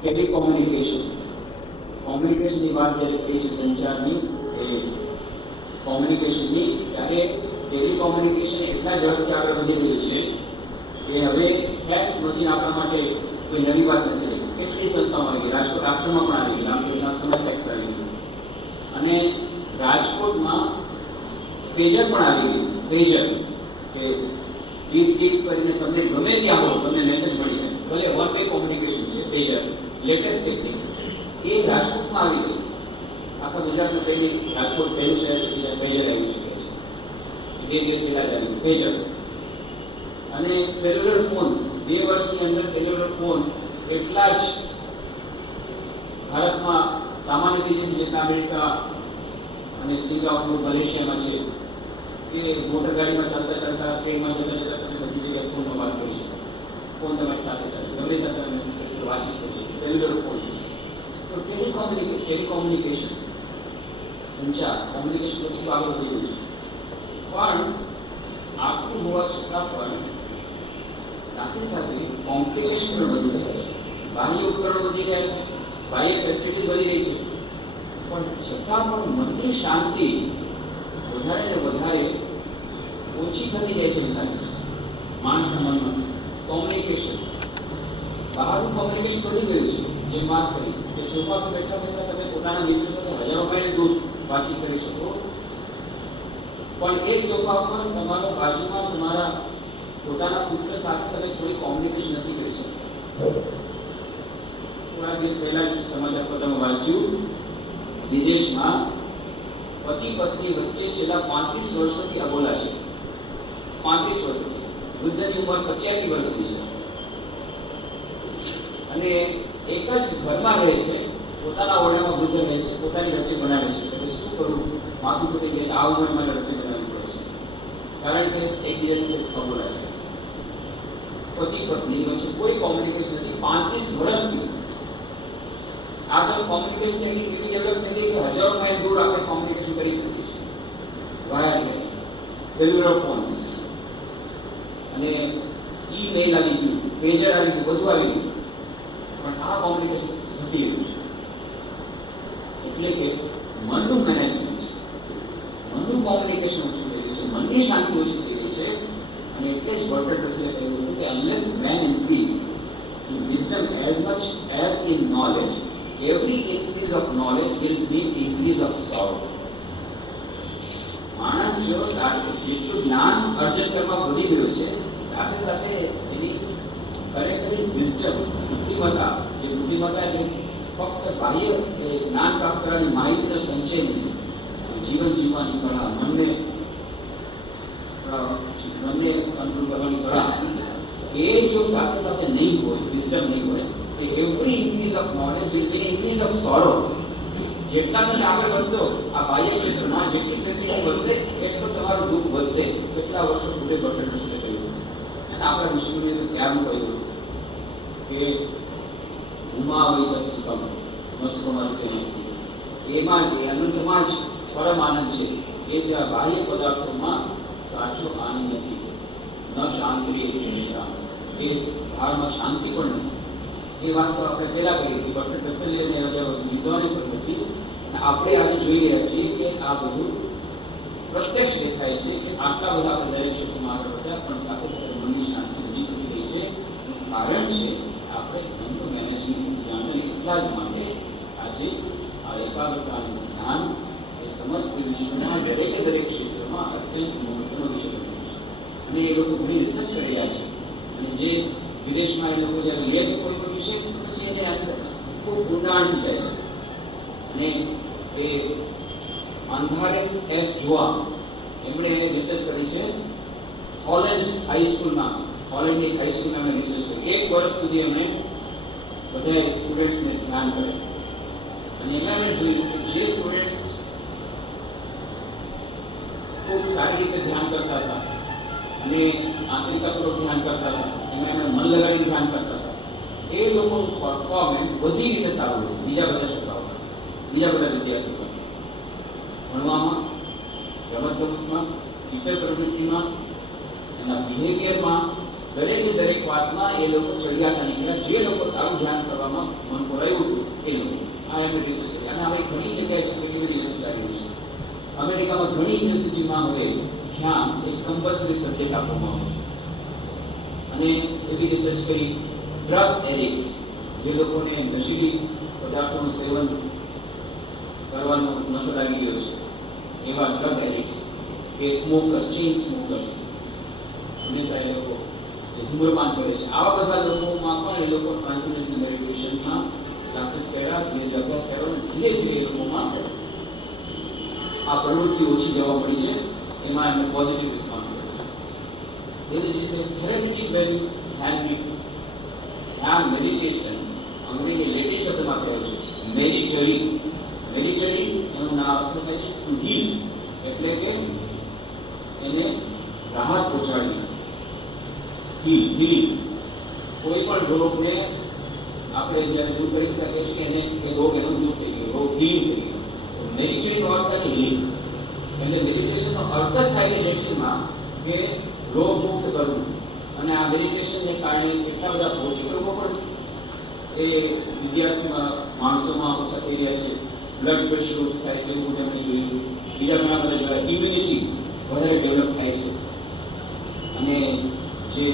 Telecommunication કોમ્યુનિકેશનની વાત જ્યારે કરી છે સંચારની એ કોમ્યુનિકેશનની, ત્યારે ટેલિકોમ્યુનિકેશન એટલા ઝડપથી આગળ વધી રહ્યું છે કે હવે ફેક્સ મશીન આપણા માટે કોઈ નવી વાત નથી રહી. કેટલી સંસ્થાઓ આવી ગઈ, રાજકોટ આશ્રમમાં પણ આવી ગઈ, રામકૃષ્ણ આશ્રમમાં ફેક્સ આવી ગયું, અને રાજકોટમાં પેજર પણ આવી ગયું. પેજર કે ટીપ ટીપ કરીને તમને ગમે ત્યાં હો તમને મેસેજ મળી જાય, ભલે વન વે કોમ્યુનિકેશન છે. પેજર લેટેસ્ટ ટેકનિક એ રાજકોટમાં આવી ગઈ. આખા ગુજરાતમાં શહેર રાજકોટ પહેલું શહેર છે જ્યાં પેજર આવી શકે છે. 2 દિવસ પહેલા જ આવ્યું પેજર. અને સેલ્યુલર ફોન્સ 2 વર્ષની અંદર સેલ્યુલર ફોન્સ એટલા જ ભારતમાં સામાન્ય રીતે જેટલા અમેરિકા અને સિંગાપુર મલેશિયામાં છે કે મોટર ગાડીમાં ચાલતા ચાલતા ટ્રેનમાં જતા જતા તમે બધી જગ્યાએ ફોનમાં વાત કરી શકો. ફોન તમારી સાથે ચાલે, ગમે ત્યાં તમે મેસેજ કરશો, વાતચીત કરશો. Cellular phones. તો ટેલિકોમ્યુનિકેશન સંચાર કોમ્યુનિકેશન બધું આગળ વધી રહ્યું છે. પણ આટલું હોવા છતાં પણ સાથે સાથે કોમ્પ્લિકેશન પણ વધી રહ્યા છે. બાહ્ય ઉપકરણો વધી ગયા છે, બાહ્ય ફેસિલિટીઝ વધી રહી છે, પણ છતાં પણ મનની શાંતિ વધારે ને વધારે ઓછી થતી જાય છે. માણસના મનમાં કોમ્યુનિકેશન, બહારનું કોમ્યુનિકેશન વધી ગયું છે. જેમ વાત કરી કે સોફા પર બેઠા બેઠા તમે પોતાના મિત્રો સાથે હજારો માઇલ દૂર વાતચીત કરી શકો, પણ એ સોફા પર તમારા બાજુમાં તમારા પોતાના પુત્ર સાથે તમે કોઈ કોમ્યુનિકેશન નથી કરી શકતા. થોડા દિવસ પહેલા સમાચાર પત્રમાં વાંચ્યું, વિદેશમાં પતિ પત્ની વચ્ચે છેલ્લા 35 વર્ષોથી અબોલા છે. 35 વર્ષથી. વૃદ્ધની ઉંમર 85 વર્ષની છે અને એક જ ઘરમાં રહે છે. પોતાના ઓરડામાં વૃદ્ધ રહે છે, પોતાની રસોઈ બનાવે છે. એટલે શું કરવું, માથું ફૂટી ગયું, આ ઉંમરે મારે રસોઈ બનાવવી પડે છે, કારણ કે એક દિવસ અબોલા છે. પતિ પત્ની વચ્ચે કોઈ કોમ્યુનિકેશન નથી 35 વર્ષથી. આગળ કોમ્યુનિકેશન ટેકનિક એવી ડેવલપ થઈ ગઈ કે હજારો માઇલ દૂર આપણે કોમ્યુનિકેશન કરી શકીએ છીએ. વાયરલેસ, સેલ્યુલર ફોન્સ અને ઈમેલ આવી ગયું, પેજર આવી ગયું, બધું આવી ગયું, પણ આ કોમ્યુનિકેશન ઘટી રહ્યું છે. એટલે કે મનનું મેનેજમેન્ટ, મનનું કોમ્યુનિકેશન ઓછું થઈ ગયું છે, મનની શાંતિ ઓછી થઈ ગઈ છે. અને એટલે જ બર્ટન રસલે કહ્યું હતું કે unless man increase in wisdom as much as in knowledge, every increase of knowledge will mean increase of sorrow. માણસ જો જેટલું જ્ઞાન અર્જન કરવા વધી ગયું છે, સાથે સાથે એની ખરેખર વિસ્ડમ, બુદ્ધિમત્તા, જે બુદ્ધિમત્તા એ ફક્ત બાહ્ય જ્ઞાન પ્રાપ્ત કરવાની માહિતીનો સંચય નથી, જીવન જીવવાની કળા, મનને કંટ્રોલ કરવાની કળા, એ જો સાથે સાથે નહીં હોય, વિસ્ડમ નહીં હોય, તો every increase of knowledge will be increase of sorrow. જેટલા તમે આગળ વધશો આ બાહ્ય ક્ષેત્રમાં, જેટલી ફેસિલિટી વધશે એટલું તમારું દુઃખ વધશે. કેટલા વર્ષો પૂરે બર્ટન રસલે કહ્યું. અને આપણા વિશ્વને ત્યારનું કહ્યું કે ઉમા હોય સુખમ મસ્કોમાં મસ્તી, એમાં જ અનંતમાં જ પરમ આનંદ છે. એ સિવાય બાહ્ય પદાર્થોમાં સાચો આનંદ નથી. ન શાંતિ એ ભાવમાં શાંતિ પણ નથી. એ વાત તો આપણે પહેલા કહીએ કે ડોક્ટર રસેલે વિદ્વાની પણ નથી. આપણે આજે જોઈ રહ્યા છીએ કે આ બધું પ્રત્યક્ષ દેખાય છે કે આટલા બધા આપણે દરેક ક્ષેત્રમાં આગળ વધ્યા, પણ સાથે સાથે મનની શાંતિ હજી તૂટી રહી છે. કારણ છે આપણે મનનું મેનેજમેન્ટ જાણવાની. એટલા જ માટે આજે આ એકાગ્રતાનું જ્ઞાન એ સમસ્ત વિશ્વમાં દરેકે દરેક ક્ષેત્રમાં અત્યંત મહત્વનો વિષય બન્યો છે. અને એ લોકો ઘણી રિસર્ચ કરી રહ્યા છે. અને જે વિદેશમાં એ લોકો જ્યારે લે છે કોઈ પણ વિષય, પછી એને ખૂબ ઊંડાણથી જાય છે. અને એ અંધારે એસ જોવા એમણે એને રિસર્ચ કરી છે. હોલેન્ડ હાઈસ્કૂલમાં, હોલેન્ડની હાઈસ્કૂલમાં એમણે રિસર્ચ કરી. 1 વર્ષ સુધી એમણે બધા સ્ટુડન્ટ્સને ધ્યાન કરે. અને એમાં એમણે જોયું કે જે સ્ટુડન્ટ્સ ખૂબ સારી રીતે ધ્યાન કરતા હતા અને આંતરિકતાપૂર્વક ધ્યાન કરતા હતા, એમાં એમણે મન લગાડીને ધ્યાન કરતા હતા, એ લોકોનું પરફોર્મન્સ બધી રીતે સારું હતું. બીજા બધા છોકરાઓ, બીજા બધા વિદ્યાર્થીઓ ભણવામાં, રમતગમતમાં, ઇતર પ્રવૃત્તિમાં, એના બિહેવિયરમાં, દરેકે દરેક વાતમાં એ લોકો ચડિયાતા નીકળ્યા, જે લોકો સારું ધ્યાન કરવામાં મન પડાયું હતું એ લોકો. આ એમને રિસર્ચ કરી. અને હવે ઘણી જગ્યાએ કેટલી બધી રિસર્ચ ચાલી રહી છે. અમેરિકામાં ઘણી યુનિવર્સિટીમાં હવે ધ્યાન એક કમ્પલસરી સબ્જેક્ટ આપવામાં આવે છે. અને એવી રિસર્ચ કરી ડ્રગ એડિક્ટ્સ, જે લોકોને નશીલી પદાર્થોનું સેવન કરવાનો નશો લાગી ગયો છે, એવા ડ્રગ એડિક્ટ્સ કે સ્મોકર્સ, ચેઇન સ્મોકર્સ, હંમેશા એ લોકો જે ધૂમ્રપાન કરે છે, આવા બધા લોકોમાં પણ એ લોકો ટ્રાન્સેન્ડેન્ટલ મેડિટેશનના ક્લાસીસ કર્યા, ધીરે અભ્યાસ કર્યો અને ધીરે ધીરે એ લોકોમાં આ પ્રવૃત્તિ ઓછી જોવા મળી છે. એમાં એમને પોઝિટિવ રિસ્પોન્સ મળ્યો. એવી જ રીતે થેરેપ્યુટિક વેલ્યુ ધ્યાન મેડિટેશન, અંગ્રેજી લેટિન શબ્દમાં કહે છે મેડિટરી. મેડિટરી એનું નામ અર્થ થાય છે ટુ હીલ, એટલે કે એને રાહત પહોંચાડવી. હીલ કોઈ પણ રોગને આપણે જ્યારે દૂર કરી શકીએ છીએ એને એ રોગ એનો દૂર થઈ ગયો, રોગ હીલ થઈ ગયો. મેડિટેશનનો અર્થ થાય હીલ. એટલે મેડિટેશનનો અર્થ જ થાય છે લેટિનમાં કે રોગ મુક્ત કરવું. અને આ મેડિટેશનને કારણે કેટલા બધા ભૌતિક રોગો પણ એ વિદ્યાર્થીમાં માણસોમાં ઓછા થઈ રહ્યા છે. બ્લડ પ્રેશર ઓછું થાય છે, એવું આપણે જોયું. બીજા ઘણા બધા જોયા. ઇમ્યુનિટી વધારે ડેવલપ થાય છે. અને જે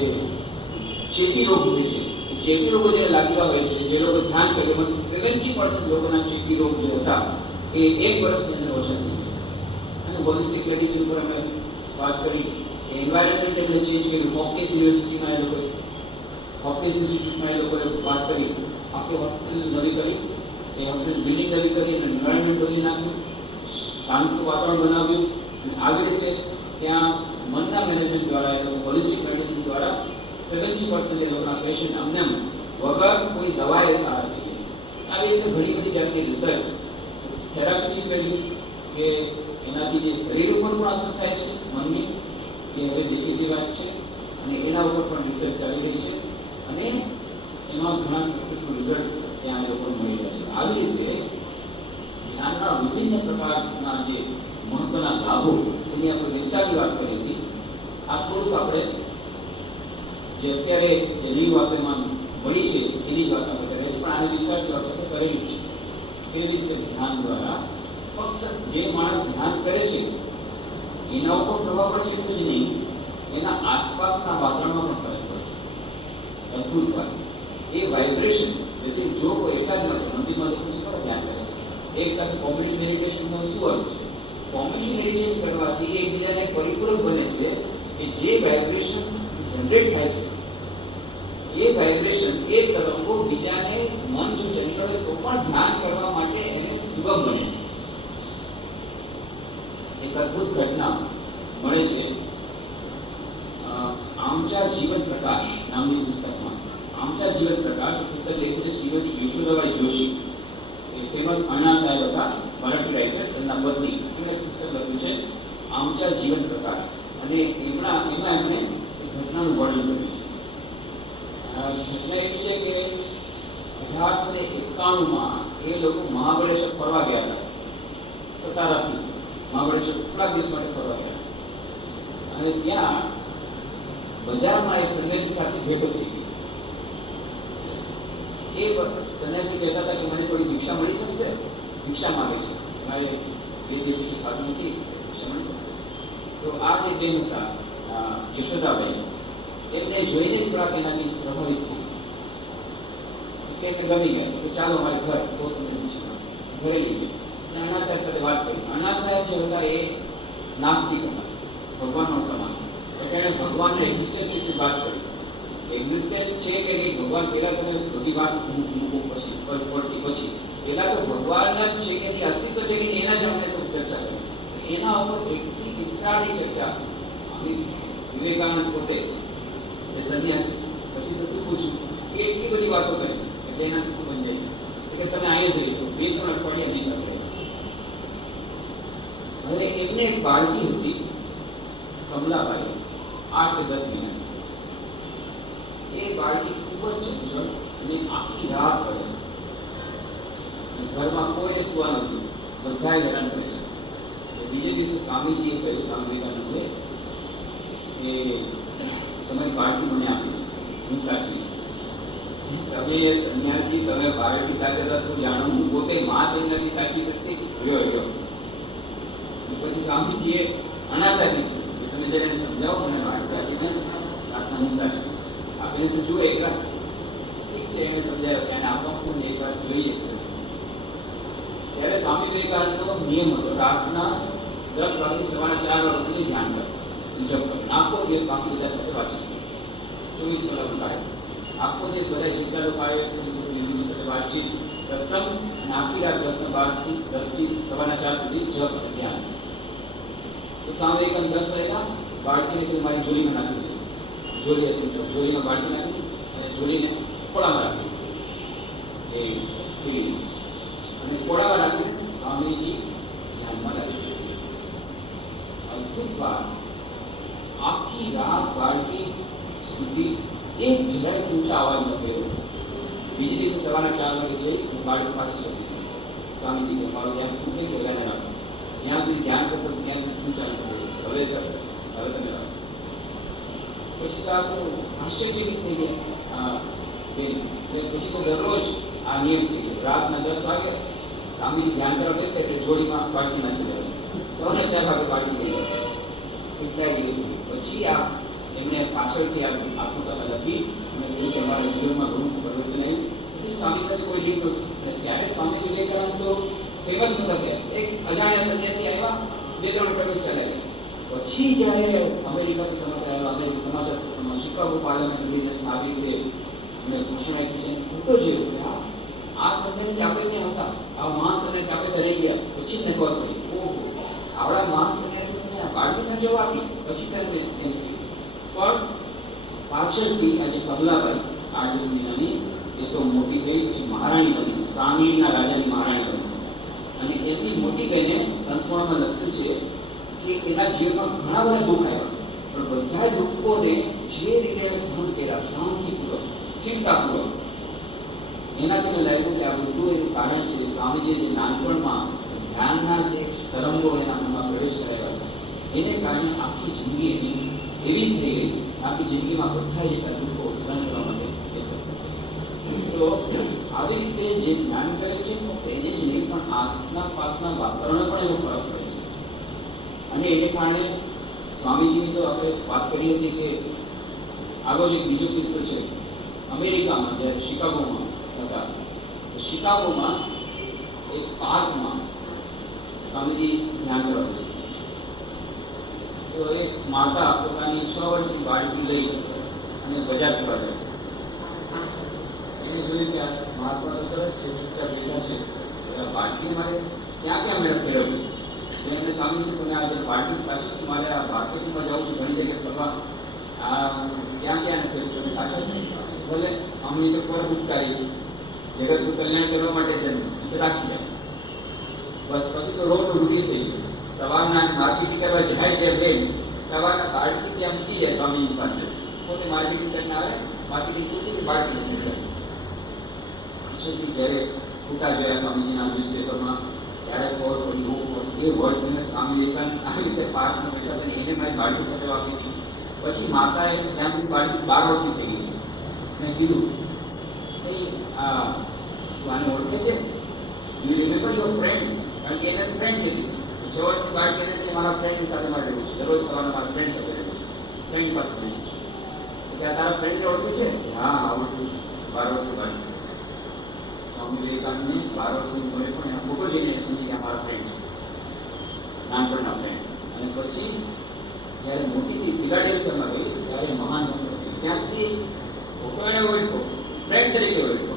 ચેપી રોગ હોય છે, ચેપી રોગો જ્યારે લાગેલા હોય છે, જે લોકો ધ્યાન કરે એમાંથી 70% લોકોના ચેપી રોગ જે હતા એ 1 વર્ષની અંદર ઓછા થઈ ગયા. અને હોલિસ્ટિક મેડિસિન પર અમે વાત કરી. એન્વાયરમેન્ટ એમને ચેન્જ કર્યું. હોપકિન્સ યુનિવર્સિટીમાં એ લોકોએ ઇન્સ્ટિટ્યૂટમાં એ લોકોએ વાત કરી. આખી હોસ્પિટલ નવી કરી, એ હોસ્પિટલ બિલ્ડિંગ નવી કરી, અને એન્વાયરમેન્ટ બદલી નાખ્યું, શાંત વાતાવરણ બનાવ્યું. અને આવી રીતે ત્યાં મનના મેનેજમેન્ટ દ્વારા, એ લોકો હોલિસ્ટિક મેડિસિન દ્વારા 70% એ લોકોના પેશન્ટ અમને વગર કોઈ દવાએ સારા થઈ ગયા. આવી રીતે ઘણી બધી જાતની રિસર્ચ. થેરાપ્યુટિક વેલ્યુ કે એનાથી જે શરીર ઉપર પણ અસર થાય છે મનની, એ હવે દેખીતી વાત છે. અને એના ઉપર પણ રિસર્ચ ચાલી રહી છે. અને એમાં ઘણા સક્સેસફુલ રિઝલ્ટ ત્યાં એ લોકોને મળી રહ્યા છે. આવી રીતે ધ્યાનના વિભિન્ન પ્રકારના જે મહત્વના લાભો એની આપણે વિસ્તારની વાત કરી હતી. આ થોડુંક આપણે જે અત્યારે જેની વાત એમાં મળી છે એની જ વાત આપણે કરીએ છીએ, પણ આની વિસ્તારની વાત આપણે કરેલી છે. એવી રીતે ધ્યાન દ્વારા ફક્ત જે માણસ ધ્યાન કરે છે એના ઉપર પ્રભાવ પડે છે એટલું જ નહીં, એના આસપાસના વાતાવરણમાં પણ ફરક પડે છે. અદભુત વાત. એ વાઇબ્રેશન, એટલે જો કોઈ એટલા જ નથી મંદિરમાં લોકો શું કરે ધ્યાન કરે છે. એક સાથે કોમ્યુનિટી મેડિટેશનનો શું અર્થ છે? કોમ્યુનિટી મેડિટેશન કરવાથી એકબીજાને પરિપૂરક બને છે કે જે વાઇબ્રેશન જનરેટ થાય છે એ વાઇબ્રેશન, એ તરંગો બીજાને મન જો ચંચળ હોય તો પણ ધ્યાન કરવા માટે એને સુગમ બને છે. એક અદભુત ઘટના મળે છે આમચા જીવન પ્રકાશ નામની પુસ્તકમાં. આમચા જીવન પ્રકાશ પુસ્તક લખ્યું છે શ્રીમતી યશોદાબાઈ જોશી, ફેમસ અણ્ણા સાહેબ હતા, મરાઠી રાઇટર, તેમના પત્ની. એમણે પુસ્તક લખ્યું છે આમચા જીવન પ્રકાશ. અને એમાં એમણે ઘટનાનું વર્ણન કર્યું છે. ઘટના એવી છે કે 1891માં એ લોકો મહાબળેશ્વર ફરવા ગયા હતા. સતારાથી મહાબળેશ્વર થોડા દિવસ માટે ફરવા ગયા. અને ત્યાં બજારમાં એ સંન્યાસી સાથે ભેગો થઈ ગયો. એ સંન્યાસી કહેતા હતા કે મને થોડી ભિક્ષા મળી શકશે? ભિક્ષા માંગે છે, મારે બે દિવસથી ખાધું નથી, ભિક્ષા મળી શકશે? તો આ જે બેન હતા યશોદાભાઈ, એમને જોઈને થોડાક એનાથી પ્રભાવિત થઈ ગયા. ગમી ગયા તો ચાલો અમારે ઘર, તો તમને ભિક્ષા ઘરે લઈ ગઈ. અને અણ્ણા સાહેબ સાથે વાત કરી. અણ્ણા સાહેબ જે હતા એ નાસ્તિક હતા, ભગવાનનો પ્રમાણ. તો તેણે ભગવાનના એક્ઝિસ્ટન્સ વિશે વાત કરી. એક્ઝિસ્ટન્સ છે કે નહીં, ભગવાન પહેલા તમે બધી વાત મૂકો પછી પહેલા તો ભગવાનના જ છે કે નહીં, અસ્તિત્વ છે કે નહીં, એના જ અમને તો ચર્ચા કરી. એના ઉપર એટલી વિસ્તારની ચર્ચા. વિવેકાનંદ પોતે સંન્યાસી, પછી તો શું પૂછ્યું કે એટલી બધી વાતો કરી એટલે એનાથી શું બંધાઈ કે તમે અહીંયા જઈ લો, 2-3 અઠવાડિયા એમની સાથે. હવે એમને એક બાળકી હતી કમલાભાઈ, 8 કે 10 મહિના. એ બાળકી ખૂબ જ ચંચળ અને આખી રાત પડે. ઘરમાં કોઈને સુવા નથી, બધાએ હેરાન કરે છે. બીજે દિવસે સ્વામીજીએ કહ્યું, સ્વામી વિવેકાનંદે, કે તમારી બાળકી મને આપી. હિંસાથી તમે સંન્યાસી તમે ભારતની સાથે રસવું જાણો હું પોતે મા નથી સાચી નથી રહ્યો પછી સ્વામીજીએ અનાસાથી તમે જયારે એને સમજાવો મને વાંચતા આત્મા હિંસાથી આપણે તો જુએ એકલા ઠીક છે એને સમજાયો એને આપવાનું એક વાત જોઈએ છે. ત્યારે સ્વામી વિવેકાનંદનો નિયમ હતો રાતના 10 વાગ્યાથી સવારે 4 વાગ્યા સુધી ધ્યાન કરે જપ કરે આખો દિવસ બાકી બધા સાથે વાંચી 24 કલાકનું કાર્ય આખો દિવસ બધા જેટલા લોકો આવે સાથે વાતચીત સત્સંગ અને આખી રાત 10થી સવારના 4 સુધી જપ ધ્યાન. તો સ્વામી વિવેકાનંદ 10 વાગ્યા બાળકીને મારી જોડીમાં નાખી દીધી. જોડી હતી જોડીમાં બાળકી નાખી અને જોડીને ખોળામાં રાખી અને ખોળામાં રાખીને સ્વામીજી ધ્યાનમાં લાગી. અદભુત વાત, આખી રાત બાળકી સુધી એક જરાય ઊંચા અવાજ ન કર્યો. બીજી દિવસે સવારના 4 વાગે જઈ બાળકી પાછી શકી સ્વામીજી મારું ધ્યાન ખૂટે કે એને રાખો જ્યાં સુધી ધ્યાન કરતો ત્યાં સુધી શું ચાલુ કર્યું હવે કરશે હવે તમે રાખો. પછી તો આખું આશ્ચર્યચકિત થઈ ગયા. પછી તો દરરોજ આ નિયમ થઈ ગયો. રાતના 10 વાગે સ્વામી ધ્યાન કરવા બેસે એટલે જોડીમાં બાળકી નાખી દેવાનું. 3-4 વાગે બાળકી થઈ જાય. કેટલાય દિવસ પછી આ એમને પાછળથી આખું કથા લખી અને કહ્યું કે અમારા જીવનમાં ઘણું પરિવર્તન આવ્યું. પછી સ્વામી સાથે કોઈ લીક નહોતું. ત્યારે સ્વામી વિવેકાનંદ તો ફેમસ નતા થયા. એક અજાણ્યા સંન્યાસી આવ્યા 2-3 પ્રવેશ ચાલ્યા ગયા. પછી જયારે અમેરિકાથી સમાચાર આવ્યા અમેરિકન સમાચાર શિકાગો પાર્લામેન્ટ રિલીઝન આવી કે અને ઘોષણા આપી છે ખોટો જોયું કે આ સંન્યાસી આપણે ત્યાં હતા આ મહાન સંન્યાસી આપણે તો રહી ગયા. પછી જ ખબર પડી ઓહો આવડા મહાન સંન્યાસી બાળકી સાચવવા આપી પછી તેને એમ પણ પાછળથી આજે પગલાભાઈ 8 વર્ષની એ તો મોટી ગઈ પછી મહારાણી બની સાંગલીના રાજાની મહારાણી બની અને એમની મોટી બહેને સંસ્મરણમાં લખ્યું છે કે એના જીવનમાં ઘણા બધા દુઃખ આવ્યા પણ બધા દુઃખોને જે રીતે સહન કર્યા શાંતિપૂર્વક સ્થિરતાપૂર્વક એનાથી મને લાગ્યું કે આ બધું એનું કારણ છે સ્વામીજીએ જે નાનપણમાં ધ્યાનના જે તરંગો એના મનમાં પ્રવેશ કરાવ્યા એને કારણે આખી જિંદગી એવી જ થઈ ગઈ. આખી જિંદગીમાં બધા જેટલા દુઃખો સહન કરવા માટે તો આવી રીતે જે જ્ઞાન કરે છે એને જ નહીં પણ આસના પાસના વાતાવરણ પણ એવો ફરક પડે છે. અને એને કારણે સ્વામીજીની તો આપણે વાત કરી હતી કે આગળ એક બીજો કિસ્સો છે અમેરિકામાં જ્યારે શિકાગોમાં હતા. શિકાગોમાં એક પાર્કમાં સ્વામીજી ધ્યાન કરવા છે. તો એક માતા પોતાની 6 વર્ષની બાળકી લઈ અને બજાર કરવા જાય. એને જોયું કે આ મહાત્મા તો સરસ છે ચૂપચાપ બેઠા છે બાળકીને મારે ક્યાં મેળવ ફેરવવું. એમને સ્વામીજી તમે આજે બાળકી સાચું છે મારે આ માર્કેટિંગમાં જાઉં છું ઘણી જગ્યાએ ફરવા ક્યાં તમે સાચો છે ભલે સ્વામી તો પર ઉતારી જગતનું કલ્યાણ કરવા માટે જ રાખી જાય. બસ પછી તો રોડ રૂટી થઈ ગઈ. સવારના માર્કેટિંગ કરવા જાય ત્યાં બેન સવારના બાળકી ત્યાં મૂકી જાય સ્વામીની પાસે પોતે માર્કેટિંગ કરીને આવે માર્કેટિંગ પૂરી બાળકી સુધી જ્યારે ફૂટા જોયા સ્વામીજીના ન્યૂઝપેપરમાં ત્યારે ખબર પડી એ વર્લ્ડને સ્વામી વિવેકાનંદ આવી રીતે પાર્કમાં બેઠા છે એને મારી બાળકી સાથે આપી હતી. પછી માતાએ ત્યાં સુધી બાળકી 12 વર્ષની થઈ ગઈ મેં કીધું તું આને ઓળખે છે યુ રિમેમ્બર યોર ફ્રેન્ડ કારણ કે એને ફ્રેન્ડ કીધી 6 વર્ષની બાળકી એને મારા ફ્રેન્ડની સાથે મારે રહેવું છે દરરોજ સવારે મારા ફ્રેન્ડ સાથે રહેવું છે ફ્રેન્ડ પાસે બેસી છે ત્યાં તારા ફ્રેન્ડને ઓળખે છે હા આવડતું 12 વર્ષની બાળકી. સ્વામી વિવેકાનંદને 12 વર્ષની ઉંમરે પણ એના ફોટો જઈને સમજી ગયા મારા ફ્રેન્ડ છે નાનપણના ફ્રેન્ડ. અને પછી જ્યારે મોટીથી ફિલાડેલ્ફિયામાં ગઈ ત્યારે મહાન ત્યાં સુધી ફોટો એને ઓળખો ફ્રેન્ડ તરીકે ઓળખો.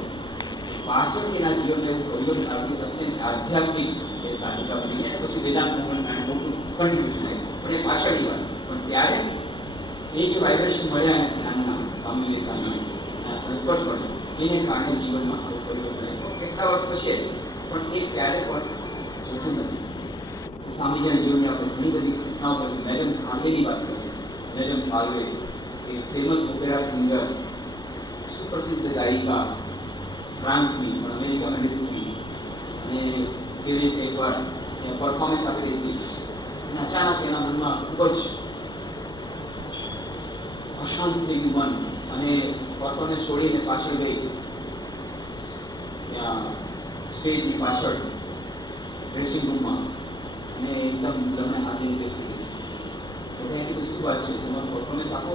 પાછળથી એના જીવનને એવું પરિવર્તન આવ્યું અત્યંત આધ્યાત્મિક એ સાધિકા બની અને પછી વેદાંત મોટું કન્ટ્રીબ્યુશન આવ્યું પણ એ પાછળની વાત. પણ ત્યારે એ જે વાઇબ્રેશન મળ્યા એને ધ્યાનના સ્વામી વિવેકાનંદ સંસ્પર્શ મળ્યો એને કારણે જીવનમાં આવું પરિવર્તન આવ્યું. કેટલા વર્ષ થશે પણ એ ક્યારે પણ જતું નથી. સ્વામીજીના જીવનની આપણે ઘણી બધી ઘટનાઓ કરી. મેડમ ખાંડેની વાત કરી. મેડમ ખાંડે એ ફેમસ ઓપેરા સિંગર સુપ્રસિદ્ધ ગાયિકા ફ્રાન્સની પણ અમેરિકામાં લીધી અને કેવી રીતે એકવાર પરફોર્મન્સ આપી દીધી અને અચાનક એના મનમાં ખૂબ જ અશાંત થયું મન અને ઓટોને છોડીને પાછળ ગઈ ત્યાં સ્ટેજની પાછળ ડ્રેસિંગ રૂમમાં અને એકદમ તમને હાથીને બેસી ગઈ. એટલે એની શું વાત છે, તમારો પરફોર્મન્સ આપો.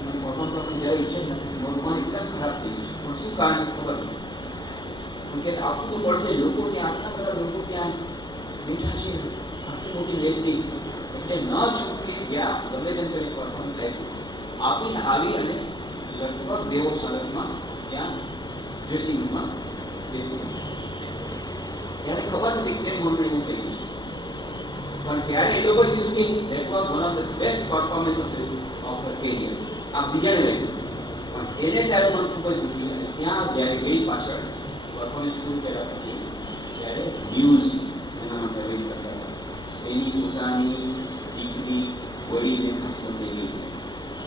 મને પરફોર્મન્સ આપવાની જ્યારે ઈચ્છા જ નથી, મનમાં એકદમ ખરાબ થઈ ગયું. પણ શું કારણ છે ખબર નથી, કેમ કે આપવું તો પડશે. લોકો ત્યાં આટલા બધા લોકો ત્યાં બેઠા છે, આટલી મોટી લેખની, એટલે ન છૂટકે ગયા ગમે તેમ કરી પરફોર્મન્સ આપીને આવી અને લગભગ દેવો સાલતમાં ત્યાં ડ્રેસિંગ રૂમમાં બેસી ગયા. ત્યારે ખબર નથી કેમ મનમાં એવું થયું છે, પણ ત્યારે એ લોકો કીધું કે that was one of the best performance of the career. આ બીજાને લાગ્યું, પણ એને ત્યારે મન ખૂબ જ દુખ્યું. અને ત્યાં જ્યારે ગઈ પાછળ પરફોર્મન્સ પૂરું કર્યા પછી ત્યારે ન્યૂઝ એના માટે વેઇટ કરતા હતા. એની પોતાની દીકરી વળીને હસન થઈ ગઈ.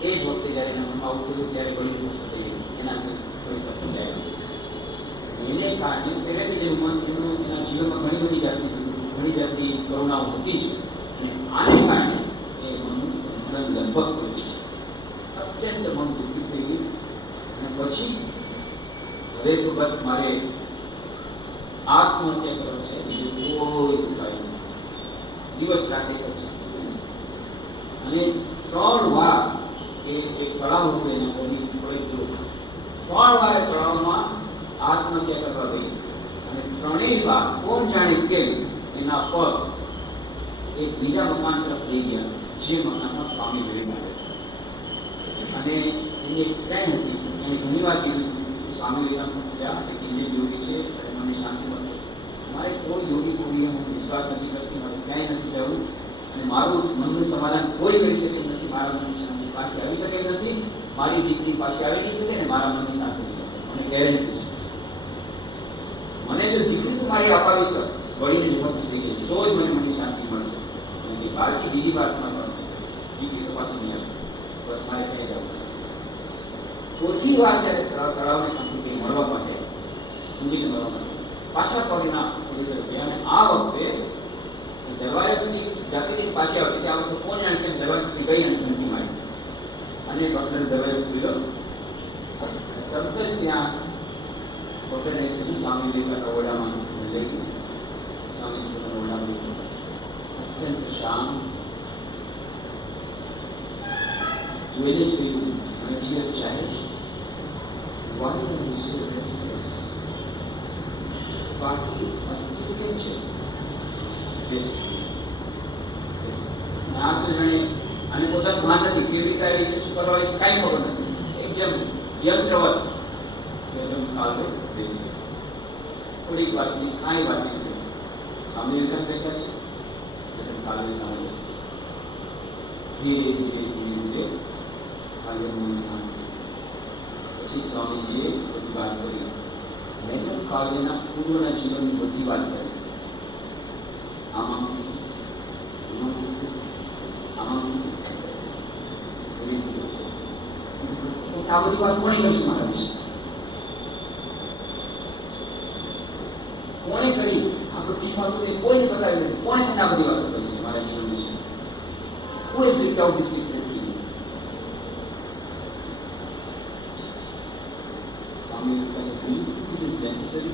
એ જ વખતે જ્યારે એના મનમાં આવું થયું ત્યારે વળી હસન થઈ ગઈ. એના થોડી તક જાય એને કારણે પહેલેથી જે મન એના જીવનમાં ઘણી જાતની કરુણાઓ હતી છે. અને આને કારણે એ મનનું સંતુલન લગભગ થયું છે. અત્યંત મન દુઃખી થઈ ગયું. અને પછી હવે તો બસ મારે આત્મહત્યા કરો છે, બીજું કોઈ ઉપાય નથી. દિવસ રાતે છે અને 3 વાર એ તળાવ હતું એના ઘરની થોડેક દૂર, 3 વાર તળાવમાં આત્મહત્યા કરવા ગઈ. અને 3ય વાર કોણ જાણે કેમ એના પગ એક બીજા મકાન તરફ લઈ ગયા, જે મકાનમાં સ્વામી વિવેકાનંદ. અને એની એક ફ્રેન્ડ હતી, એને ઘણી વાર કીધું સ્વામી વિવેકાનંદ જા, એક ઇન્ડિયન યોગી છે, અને મને શાંતિ મળશે. મારે કોઈ યોગી કોઈ હું વિશ્વાસ નથી કરતી, મારે ક્યાંય નથી જવું, અને મારું મનનું સમાધાન કોઈ કરી શકે એમ નથી. મારા મનની શાંતિ પાસે આવી શકે એમ નથી. મારી દીકરી પાસે આવી નહીં શકે ને મારા મનની શાંતિ નહીં મળશે, મને ગેરંટી છે. મને જો દીકરી તો મારી અપાવી શકે, વળીને જ ઉપસ્થિત થઈ જાય તો જ મને મનની શાંતિ મળશે. અને બાળકી બીજી વાતમાં પણ દીકરી તો પાછી નહીં આવે. બસ મારે ક્યાંય જવું. 4થી વાર જ્યારે તળાવને કંપની મળવા માટે ઊંડીને મળવા માટે પાછા પગના થોડી ગયા. અને આ વખતે દરવાજા સુધી જાતિ પાછી આવતી ત્યાં વખતે કોણ જાણે તેમ દરવાજા સુધી ગઈ અને ધમકી મારી. અને ડોક્ટરે દરવાજો ખુલ્યો. તરત જ ત્યાં ડોક્ટરને કીધું સ્વામી વિવેકાનંદ ઓરડામાં લઈ ગઈ. સ્વામી વિવેકાનંદ ઓરડામાં અત્યંત શાંત જોઈને જ કહ્યું, My dear child, why are you so restless? Partly must be attention. Yes. આ તો જાણે અને પોતાનું ભાન નથી, કેવી રીતે આવી છે, શું કરવા છે, કાંઈ ખબર નથી. એકદમ યંત્રવત એકદમ કાલે બેસી થોડીક વાતની કાંઈ વાત નહીં. સ્વામી વિવેકાનંદ બેઠા છે, એકદમ કાલે સામે ધીરે ધીરે ધીરે ધીરે પછી સ્વામીજીએ બધી વાત કરી. મેં કાવ્યના પૂર્વના જીવનની બધી વાત કરી. આમાંથી આ બધી વાત કોણે કરશે મારા વિશે? કોણે કરી? આ પૃથ્વીમાં તો કોઈને બતાવી નથી. કોણે તેને આ બધી વાતો કરી છે મારા જીવન વિશે? Who has lived out this secret? It is necessary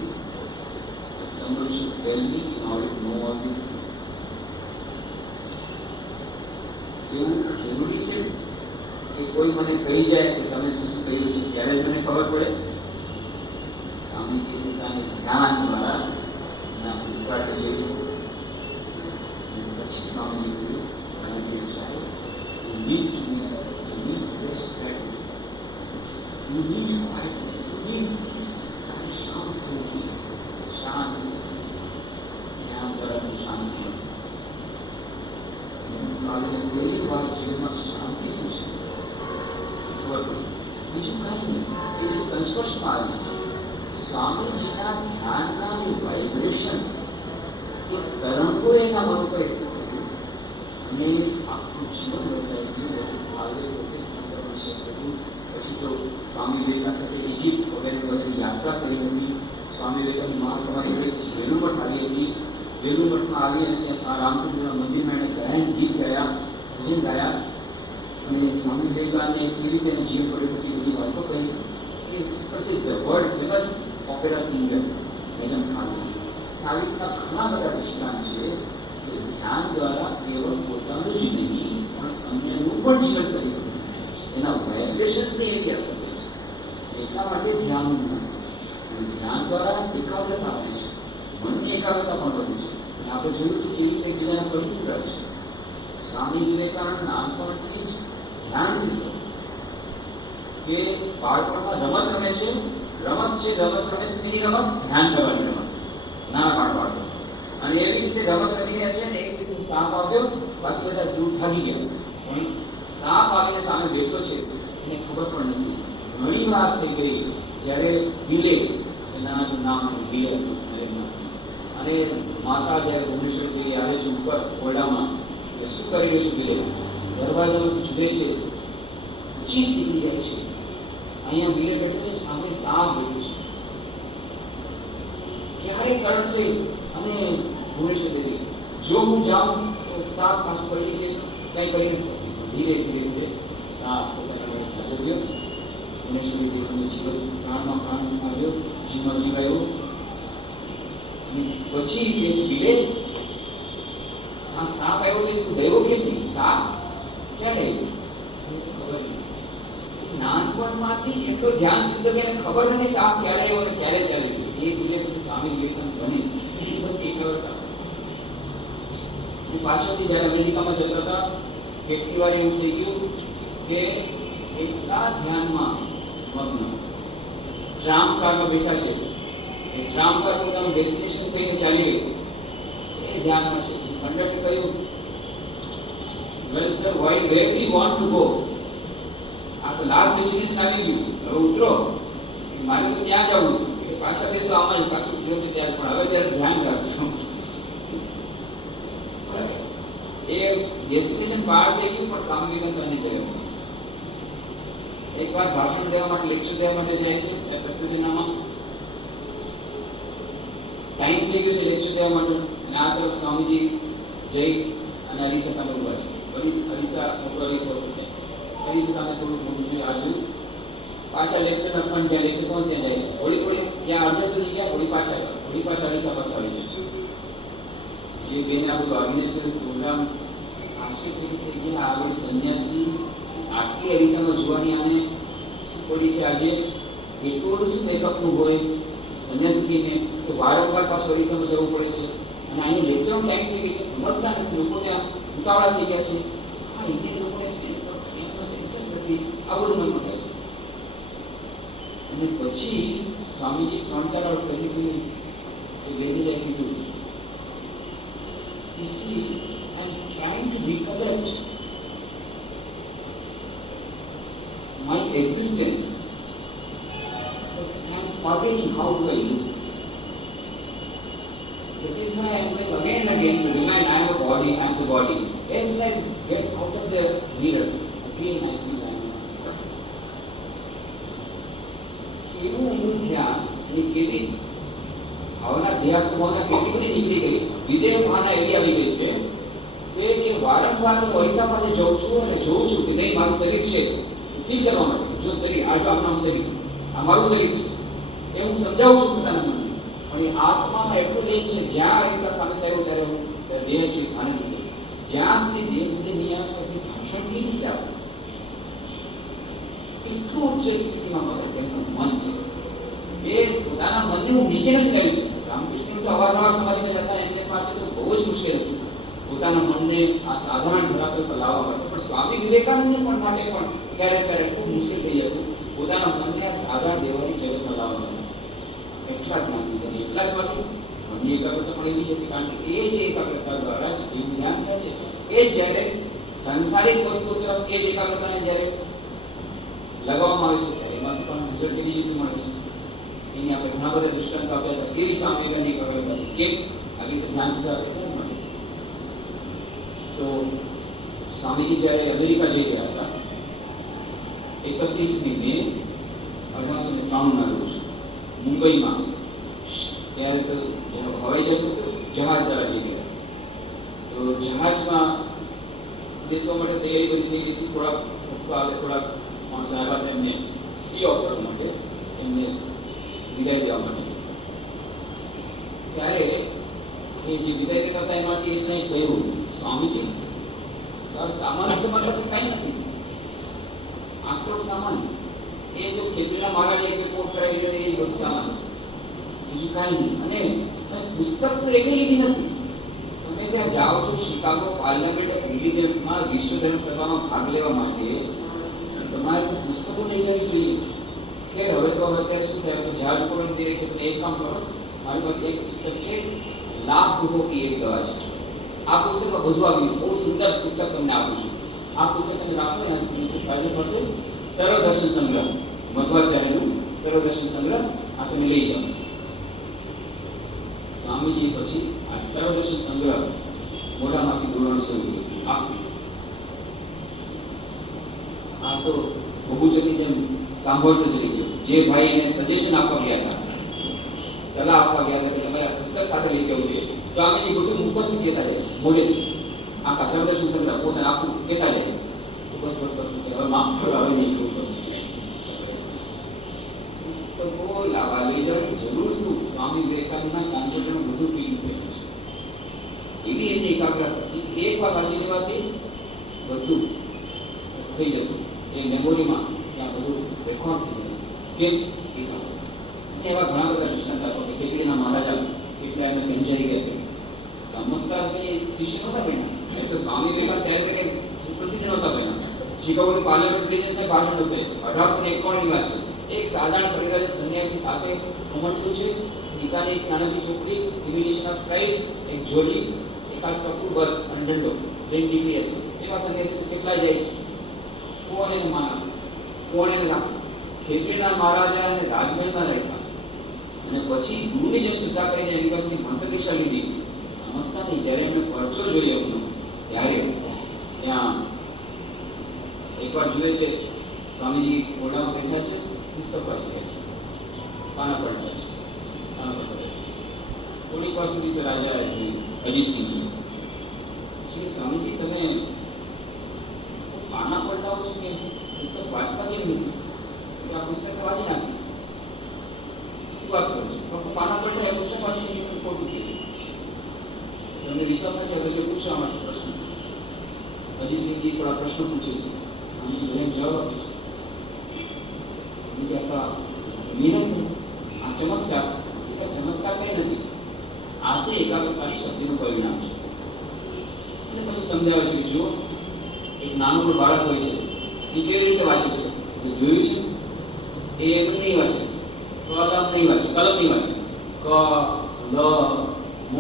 that someone should tell me in order to know all these things. એવું જરૂરી છે કે કોઈ મને કહી જાય કે તમે શું કહ્યું છે ત્યારે જ મને ખબર પડે? સ્વામી પોતાના જ્ઞાન દ્વારા એના ઉદઘાટ જેવું. પછી સ્વામી You need to rest gratitude. You need quietness. You need peace. શાંતિ જ્ઞાન દ્વારા શાંતિ મળશે. કોઈ વાત જીવનમાં શાંતિ શું છે બીજું કાંઈ નથી. એ જે સંસ્પર્શમાં આવ્યું સ્વામીજીના ધ્યાનના જે વાઇબ્રેશન્સ એ તરંગો એના મન પર અને આખું જીવન બદલાઈ ગયું. આગળ પછી તો સ્વામી વિવેકાનંદ સાથે ઇજિપ્ત વગેરે વગેરે યાત્રા કરી હતી. સ્વામી વિવેકાનંદ મહાસભાની વેલુ મઠ આવી હતી. વેલુ મઠમાં આવી અને ત્યાં રામકૃષ્ણના મંદિરમાં એણે ગાયન ગીત ગાયા, ભજન ગાયા. અને સ્વામી વિવેકાનંદને કેવી રીતે જીવ પડ્યું હતી બધી સમજાય ભજન ખાવું આવી રીતના ઘણા બધા દૃષ્ટાંત છે કે ધ્યાન દ્વારા કેવળ પોતાનું જ નહીં પણ અન્યનું પણ જીવન પરિવર્તન થાય છે. એના વાઇબ્રેશન્સને એવી અસર થાય છે. એટલા માટે ધ્યાન ધ્યાન દ્વારા એકાગ્રતા આવે છે, મનની એકાગ્રતા પણ વધે છે. અને આપણે જોયું છે કે એ રીતે બીજાને પ્રવૃત્તિ કરે છે. સ્વામી વિવેકાનંદ નાનપણથી જ ધ્યાન શીખો કે બાળપણમાં રમત રમે છે, રમત રમે છે, એની રમત ધ્યાન કરવાની રમત નાના બાળકો. અને એવી રીતે રમત રમી રહ્યા છે ને એક રીતે સાપ આવ્યો, બાકી બધા દૂર ભાગી ગયા. પણ સાપ આવીને સામે બેઠો છે એને ખબર પણ નથી. ઘણી વાર થઈ ગઈ જ્યારે વિલે એના નામ વિલે હતું અને માતા જ્યારે ભુવનેશ્વર ગઈ આવે છે ઉપર ઓરડામાં શું કરી રહ્યું છે વિલે દરવાજામાંથી જુએ છે 25 ડિગ્રી જાય છે. અહીંયા વિલે બેઠો છે, સામે સાપ બેઠો છે. ક્યારે કરશે અને ભુવનેશ્વર ગઈ જો હું જાઉં તો સાપ પાછું પડી ગઈ કઈ કરી નથી શકતી. ધીરે ધીરે સાપ પોતાના ચાલુ ગયો. ભુવનેશ્વરી જીવન પ્રાણમાં પ્રાણ આવ્યો, જીવમાં જીવાયો. પછી વિલે આ સાપ આવ્યો કે તું ગયો કેમ નહીં? સાપ ક્યારે ખબર નહીં. નાનપણમાંથી એટલો ધ્યાન દીધું કે ખબર નથી સાપ ક્યારે આવ્યો અને ક્યારે ચાલી ગયો. એ વિલે પછી સ્વામી વિવેકાનંદ બની એકાગ્રતા. પાછળથી જયારે અમેરિકામાં જતા હતા કેટલી વાર એવું થઈ ગયું કે એટલા ધ્યાનમાં મગ્ન ટ્રામ કારમાં બેઠા છે, એ ટ્રામ કાર પોતાનું ડેસ્ટિનેશન કહીને ચાલી ગઈ, એ ધ્યાનમાં છે. કંડક્ટર કહ્યું, well sir where do you want to go? આ તો લાસ્ટ ડેસ્ટિનેશન આવી ગયું, હવે ઉતરો. મારે તો ત્યાં જવું છે, પાછા બેસો આમાં પાછું જોશે ત્યારે, પણ હવે ત્યારે ધ્યાન રાખજો. એ ડેસ્ટિનેશન બહાર થઈ ગયું પણ સ્વામી વિવેકાનંદની જગ્યા એક વાર ભાષણ દેવા માટે લેક્ચર દેવા માટે જાય છે પ્રસ્તુતિનામાં ટાઈમ થઈ ગયો છે લેક્ચર દેવા માટે અને આ તરફ સ્વામીજી જઈ અને અરીસા સામે ઉભા છે. અરીસા મોટો અરીસો અરીસા સામે થોડું મોટું આજુ પાછા લેક્ચર આપવાનું જ્યાં લેક્ચર કોણ ત્યાં જાય છે. થોડી ત્યાં અડધો સુધી ગયા, થોડી પાછા અરીસા પાસે આવી જાય. જે બેને આ બધું ઓર્ગેનાઇઝ પ્રોગ્રામ આશ્ચર્ય થઈ ગયા. આગળ સંન્યાસી આખી અરીસામાં જોવાની આને શું પડી છે આજે એટલું બધું શું મેકઅપનું હોય સંન્યાસીને તો વારંવાર પાછું અરીસામાં જવું પડે છે. અને આની લેક્ચરનો ટાઈમ થઈ ગઈ છે, સમજતા નથી, લોકો ત્યાં ઉતાવળા થઈ ગયા છે. આ ઇન્ડિયન લોકોને સેન્સ નથી, આ બધું મનમાં થાય. અને પછી સ્વામીજી 3-4 વાર કહ્યું કે બેને જાય કીધું, You see, I'm trying to recollect my existence, but I'm forgetting how do I live. That is why I'm going again and again to remind I'm a body, I'm the body. As soon as I get out of the mirror, again I feel I'm not. એવું ઊંડું ધ્યાન એ કેવી ભાવના દેહાત્મ ભાવના કેટલી બધી નીકળી ગઈ, વિદેહ ભાવના એવી આવી ગઈ છે કે વારંવાર હું અરીસા પાસે જઉં છું અને જોઉં છું કે નહીં મારું શરીર છે ફીલ કરવા માટે. જો શરીર આ જો આપણા શરીર આ મારું શરીર છે એ હું સમજાવું છું પોતાના મનને, પણ એ આત્મામાં એટલું લેન છે જ્યાં અરીસા સામે થયું ત્યારે હું દેહ છું ભાન નથી. જ્યાં સુધી દેહ બુદ્ધિ નિયમ પછી ભાષણ કેવી રીતે આપવું એટલું ઉચ્ચ સ્થિતિમાં એમનું મન છે. એ પોતાના મનને હું નીચે નથી લાવી શકું. રામકૃષ્ણ તો અવારનવાર સમાધિમાં જતા એમને માટે તો બહુ જ મુશ્કેલ હતું પોતાના મનને આ સાધારણ ધરાતલ પર લાવવા માટે. પણ સ્વામી વિવેકાનંદને પણ માટે પણ ક્યારેક ક્યારેક ખૂબ મુશ્કેલ થઈ જતું પોતાના મનને આ સાધારણ દેવાની જગતમાં લાવવા માટે. એટલા ધ્યાનથી તેને એટલા જ માટે મનની એકાગ્રતા પણ એવી છે કારણ કે એ જ એકાગ્રતા દ્વારા જ જીવ ધ્યાન થાય છે. એ જ જ્યારે સંસારિક વસ્તુ તરફ એ જ એકાગ્રતાને જ્યારે લગાવવામાં આવે છે ત્યારે એમાંથી પણ રિઝલ્ટ એવી રીતે મળે છે. એની આપણે ઘણા બધા દૃષ્ટાંત આપ્યા હતા કેવી સામેની એકાગ્રતા કેમ આવી રીતે ધ્યાન સુધાર માટે. તો સ્વામીજી જ્યારે અમેરિકા જઈ ગયા હતા 31મી મે 1893ના રોજ મુંબઈમાં, ત્યારે તો હવાઈ જહાજ દ્વારા જઈ ગયા. તો જહાજમાં બેસવા માટે તૈયારી બધી થઈ ગઈ હતી. થોડાક માણસો આવ્યા હતા એમને સી ઓફ કરવા માટે, એમને વિદાય દેવા માટે. ત્યારે એ જે વિદાય દેતા હતા એમાંથી એમને કહ્યું, સ્વામીજી સામાન્ય તમારી પાસે કાંઈ નથી, આટલો સામાન એ જો ખેતીના મહારાજે એક પોટ કરાવી દે એ બધું સામાન, બીજું કાંઈ નહીં. અને પુસ્તક તો એવી લીધી નથી. તમે ત્યાં જાઓ છો શિકાગો પાર્લામેન્ટ ઓફ રિલિજન્સમાં વિશ્વ ધર્મ સભામાં ભાગ લેવા માટે, તમારે તો પુસ્તકો લઈ જવી જોઈએ. કે હવે તો અત્યારે શું થયું કે ઝાડ કોલોની દે છે, તમે એક કામ કરો, મારી પાસે એક પુસ્તક છે, લાખ રૂપો કી એક દવા છે. આ પુસ્તકમાં બધું આવ્યું, બહુ સુંદર પુસ્તક તમને આપું છું. આ પુસ્તક તમે રાખો ને ફાયદો પડશે. સર્વદર્શન સંગ્રહ, મધ્વાચાર્યનું સર્વદર્શન સંગ્રહ, આ તમે લઈ જાઓ. સ્વામીજી પછી આ સર્વદર્શન સંગ્રહ મોઢામાંથી દોરણ શરૂ આપ્યું. આ તો બહુચની જેમ સાંભળતો જ રહી ગયો. જે ભાઈ એને સજેશન આપવા ગયા હતા, સલાહ આપવા ગયા હતા કે તમારે આ પુસ્તક સાથે લઈ જવું જોઈએ, સ્વામીજી બધું મુખસ્થ કહેતા જાય છે મોઢે. આખા સર્વદર્શન સંગ્રહ પોતાને આખું કહેતા જાય, બસ બસ બસ હવે માફ કરો, હવે નહીં જોવું. પુસ્તકો લાવવા લઈ જવાની જરૂર શું? સ્વામી વિવેકાનંદના કોન્સેપ્ટનું બધું ફીલ થયું છે. એવી એમની એકાગ્રતા, એક વાર વાંચી લેવાથી બધું થઈ જતું. એ મેમોરીમાં ત્યાં બધું રેકોર્ડ થઈ જતું. કેમ? એવા ઘણા બધા દૃષ્ટાંત આપો કે કેટલીના મહારાજા કેટલા એમને સમજાઈ ગયા. સમજતા શિષ્ય નહોતા બન્યા. તો સ્વામી વિવેકાનંદ ત્યારે કે સુપ્રસિદ્ધ નહોતા બન્યા. શિકાગોની પાર્લામેન્ટ રિલિજન્સને ભાષણ હતું 1891 ની વાત છે. એક સાધારણ પરિવાર સંન્યાસી સાથે ઘમંડું છે, પિતાની એક નાનકડી છોકરી, ઇમિટેશન ઓફ ક્રાઇસ્ટ, એક જોડી, એકાદ ટકું બસ અને દંડો, બેન ડીપીએસ. એવા સંન્યાસી કેટલા જાય છે? કોણ એને માના, કોણ એને રાખે? ખેતરીના મહારાજા અને રાજમહેલના રહેતા, અને પછી ગુરુની જેમ શ્રદ્ધા કરીને એની પાસેથી મંત્રદીક્ષા લીધી. સમજતા નહીં. જ્યારે એમને પરચો જોઈએ એમનો, ત્યારે ત્યાં એકવાર જુએ છે સ્વામીજી ઓરડામાં બેઠા છે, પુસ્તક વાંચી રહ્યા છે, પાના પડતા છે, પાના પડતા. થોડીક વાર સુધી તો રાજા અજીતસિંહજી, સ્વામીજી તમે પાના પડતા છો કે પુસ્તક વાંચતા કેમ નથી? આ પુસ્તક વાંચી નાખ્યું. શું વાત કરો છો? પાના પડતા પુસ્તક વાંચી ખોટું થઈ ગયું. તમને વિશ્વાસ નથી હવે જો પૂછવા માટે પ્રશ્ન. અજીતસિંહજી થોડા પ્રશ્નો પૂછે છે, સ્વામીજી બધા જવાબ આપે છે. આ ચમત્કાર, ચમત્કાર કઈ નથી, આ છે એકાગ્રતાની શક્તિનું પરિણામ છે. અને પછી સમજાવે છે કે જુઓ, એક નાનું બાળક હોય છે, એ કેવી રીતે વાંચે છે? જોયું છે? એ એમ નહીં વાંચે, કલમ નહીં વાંચે, કલમ નહીં વાંચે, ક, લ, મ,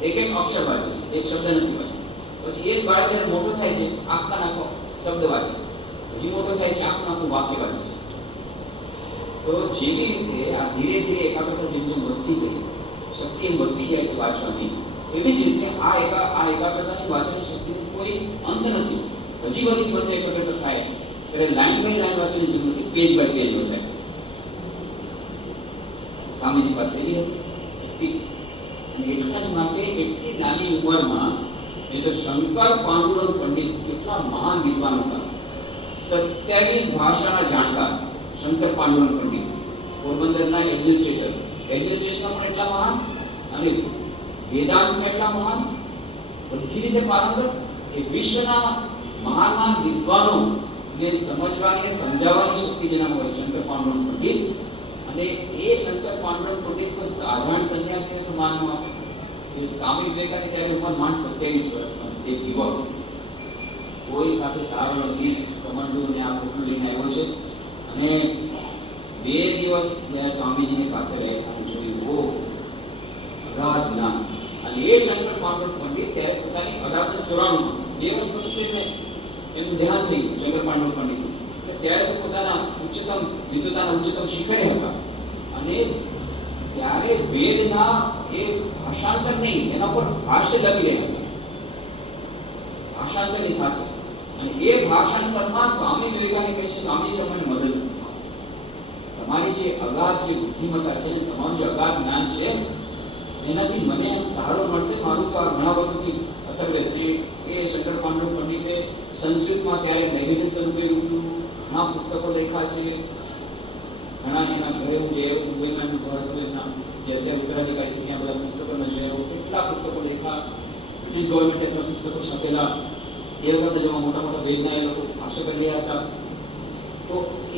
એક એક અક્ષર વાંચે છે, એક શબ્દ નથી વાંચે. પછી એક બાળક જયારે મોટો થાય છે, આખા નાખો શબ્દ વાંચે છે, હજી મોટો થાય છે, આખું નાખું વાક્ય વાંચે છે. તો જેવી રીતે આ ધીરે ધીરે એકાગ્રતા જેમ જેમ વધતી ગઈ, શક્તિ એમ વધતી જાય છે વાંચવાની, એવી જ રીતે આ એકાગ્રતાની વાંચવાની શક્તિનો કોઈ અંત નથી. હજી બધી બંને એકાગ્રતા થાય ત્યારે લાઈન બાય લાઈન વાંચવાની જરૂર નથી, પેજ બાય પેજ વચાય. સ્વામીજી પાસે એવી હતી. અને એટલા જ માટે એટલી નાની ઉંમરમાં એ તો શંકર પાંડુરંગ પંડિત કેટલા મહાન વિદ્વાન હતા. 27 ભાષાના જાણકાર શંકર પાંડુરંગ પંડિત, પોરબંદરના એડમિનિસ્ટ્રેશનમાં પણ એટલા મહાન, અને વેદાંતમાં એટલા મહાન, બધી રીતે પારંગત. એ વિશ્વના મહાન વિદ્વાનોને સમજવાની, સમજાવવાની શક્તિ જેનામાં હોય શંકર પાંડુરંગ પંડિત. અને એ શંકર પાંડુરંગ પંડિત કોઈ સાધારણ સંન્યાસી તો માનવા આપે. સ્વામી વિવેકાનંદ ત્યારે ઉંમર માંડ 27 વર્ષમાં, એક યુવક, કોઈ સાથે સારો નથી, કમંડુ ને આ કુટુંબ લઈને આવ્યો છે. અને 2 દિવસ જ્યારે સ્વામીજીની પાસે રહ્યા જોયું, અગાધ જ્ઞાન. અને એ શંકર પાંડુરંગ પંડિત ત્યારે પોતાની 1894 2 વર્ષ પછી એમનું દેહાંત થઈ ગયું શંકર પાંડુરંગ પંડિત. ત્યારે તો પોતાના ઉચ્ચતમ વિદ્વતાના ઉચ્ચતમ શિખરે હતા. અને ત્યારે વેદના એ ભાષાંતર નહીં, એના પર ભાષ્ય લખી રહ્યા હતા ભાષાંતરની સાથે. અને એ ભાષાંતરમાં સ્વામી વિવેકાનંદ કહે છે, સ્વામી તમને મદદ, તમારી જે અગાધ જે બુદ્ધિમત્તા છે, તમારું જે અગાધ જ્ઞાન છે, એનાથી મને સહારો મળશે. મારું તો આ ઘણા વર્ષોથી અત્યારે એ શંકર પાંડુરંગ પંડિતે સંસ્કૃતમાં ત્યારે મેગેઝિન શરૂ કર્યું હતું, ઘણા પુસ્તકો લખ્યા છે, ઘણા એના ઘરે હું જે ઘર હતું એમના જે અત્યારે ઉત્તરાધિકારી છે ત્યાં બધા પુસ્તકોના જોયા કેટલા પુસ્તકો લેખા બ્રિટિશ ગવર્મેન્ટે એમના પુસ્તકો છાપેલા એ વખતે જેમાં મોટા મોટા વેદના એ લોકો ભાષ્ય કરી રહ્યા હતા. તો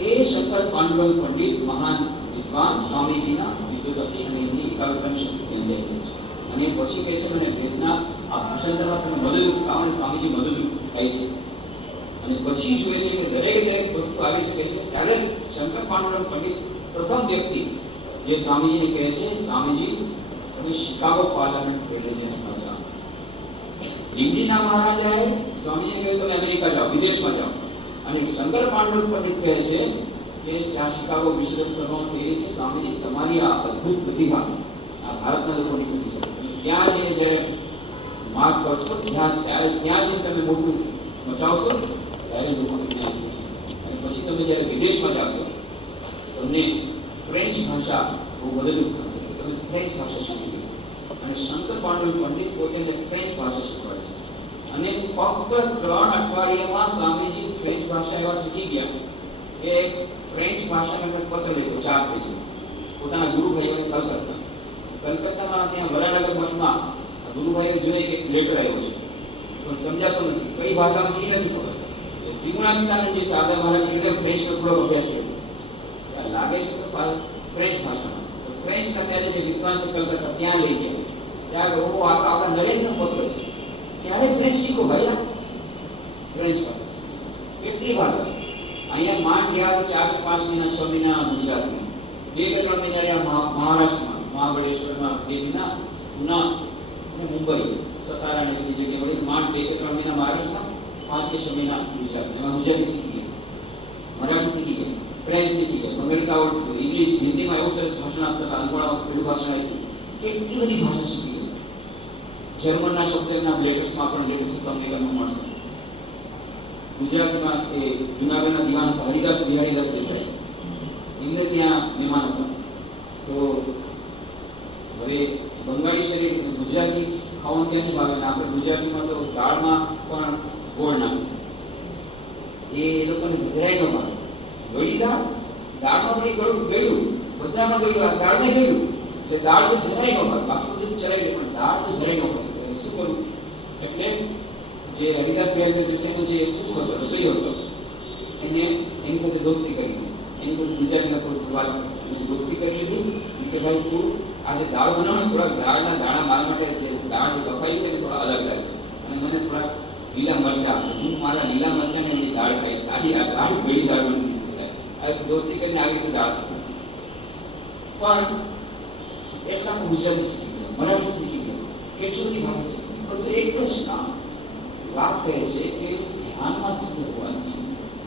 એ શંકર પાંડુરંગ પંડિત મહાન વિદ્વાન સ્વામીજીના વિદ્યુતથી અને એમની એકાગ્રતાની શક્તિ કેન્દ્રિત છે. અને પછી કહે છે મને વેદના આ ભાષાંતરમાં તમે મદદરૂપ કારણે સ્વામીજી મદદરૂપ થાય છે. અને પછી જોઈએ છે કે દરેક વસ્તુ આવી ચૂકે છે ત્યારે શંકર પાંડુરંગ પંડિત પ્રથમ વ્યક્તિ જે સ્વામીજીને કહે છે સ્વામીજી તમે શિકાગો પાર્લામેન્ટ રિલિજિયન્સમાં જાઓ. લીંબડીના મહારાજાએ સ્વામીજીને કહ્યું તમે અમેરિકા જાઓ, વિદેશમાં જાઓ. અને શંકર પાંડુરંગ પંડિત કહે છે કે આ શિકાગો વિશ્વ સભામાં થઈ રહી છે સ્વામીજી તમારી આ અદભુત પ્રતિભા આ ભારતના લોકોની શકી શકે. ત્યાં જઈને જ્યારે માર્ગ કરશો ત્યાં જઈને તમે મોટું મચાવશો ત્યારે લોકોને જ્ઞાન પૂછશે. અને પછી તમે જ્યારે વિદેશમાં જાશો તમને ફ્રેન્ચ ભાષા બહુ મદદરૂપ થશે. તમે ફ્રેન્ચ ભાષા શીખી. અને શંકર પાંડુરંગ પંડિત પોતે ફ્રેન્ચ ભાષા શીખવાડે છે. અને ફક્ત 3 અઠવાડિયામાં સ્વામીજી ફ્રેન્ચ ભાષા એવા શીખી ગયા કે ફ્રેન્ચ ભાષામાં એમને પત્ર લખ્યો 4 પેજનો પોતાના ગુરુભાઈઓને કલકત્તામાં ત્યાં વરાનગર મઠમાં ગુરુભાઈઓ જોઈએ કે લેટર આવ્યો છે પણ સમજાતો નથી કઈ ભાષામાં છે એ નથી ખબર. ત્રિગુણાતીતાનંદ જે સાદા મહારાજ એટલે ફ્રેન્ચનો થોડો અભ્યાસ કર્યો લાગે છે કે ફ્રેન્ચ ભાષામાં ફ્રેન્ચના ત્યારે જે વિદ્વાન છે કલકત્તા ત્યાં લઈ ગયા ત્યારે આપણા નરેન્દ્ર પત્ર છે ત્યારે ફ્રેન્ચ શીખો ભાઈ ફ્રેન્ચ ભાષા કેટલી ભાષા અહીંયા માંડ રહ્યા તો 4-5 મહિના 6 મહિના ગુજરાતમાં 2-3 મહિના રહ્યા મહારાષ્ટ્રમાં મહાબળેશ્વરમાં 2 મહિના પુના અને મુંબઈ સતારા અને બધી જગ્યાએ વળી માંડ 2-3 મહિના મહારાષ્ટ્રમાં 5-6 મહિના ગુજરાતમાં એમાં ગુજરાતી શીખી ગયા મરાઠી શીખી ગયા ફ્રેન્ચ શીખી ગયા બંગાળી આવડતું ઇંગ્લિશ હિન્દીમાં એવું સરસ ભાષણ આપતા હતા અનુવાળામાં પેલું ભાષણ આપ્યું કેટલી બધી ભાષા શીખી ગઈ. જર્મનના શબ્દના લેટેસ્ટમાં પણ લેટેસ્ટ સંમેલનમાં મળશે. ગુજરાતીમાં એ જુનાગઢના દિવાન હરિદાસ બિહારીદાસ દેસાઈ એમને ત્યાં મહેમાન હતા. તો હવે બંગાળી શરીર ગુજરાતી ખાવાનું ક્યાંથી ભાવે ને આપણે ગુજરાતીમાં તો દાળમાં પણ ગોળ નાખે એ લોકોને ગુજરાઈ ન ભાવે. ગળી દાળમાં પણ ગળ્યું બધામાં ગળ્યું આ દાળને ગળ્યું તો દાળ તો જરાય ન ભાવે બાકી બધું ચલાવી પણ દાળ તો જરાય ન ભાવે. શું કરું એટલે જે હરિદાસ બિહારી દેસાઈનો જે કુક હતો રસોઈ હતો એને એની સાથે દોસ્તી કરી એની સાથે ગુજરાતીના થોડું વાત દોસ્તી કરી લીધી કે ભાઈ તું આજે દાળ બનાવો થોડાક દાળના દાણા મારા માટે દાળ જે કપાઈ છે થોડા અલગ લાગે અને મને થોડાક લીલા મરચા આપે હું મારા લીલા મરચાને એની દાળ ખાઈ આજે આ દાળ ગળી દાળ બની થાય દોસ્તી કરીને આવી રીતે દાળ પણ એટલા હું ગુજરાતી શીખી ગયો મરાઠી શીખી ગયો કેટલી બધી ભાષા શીખી બધું એક જ કામ વાત કહે છે કે ધ્યાનમાં સિદ્ધ હોવાથી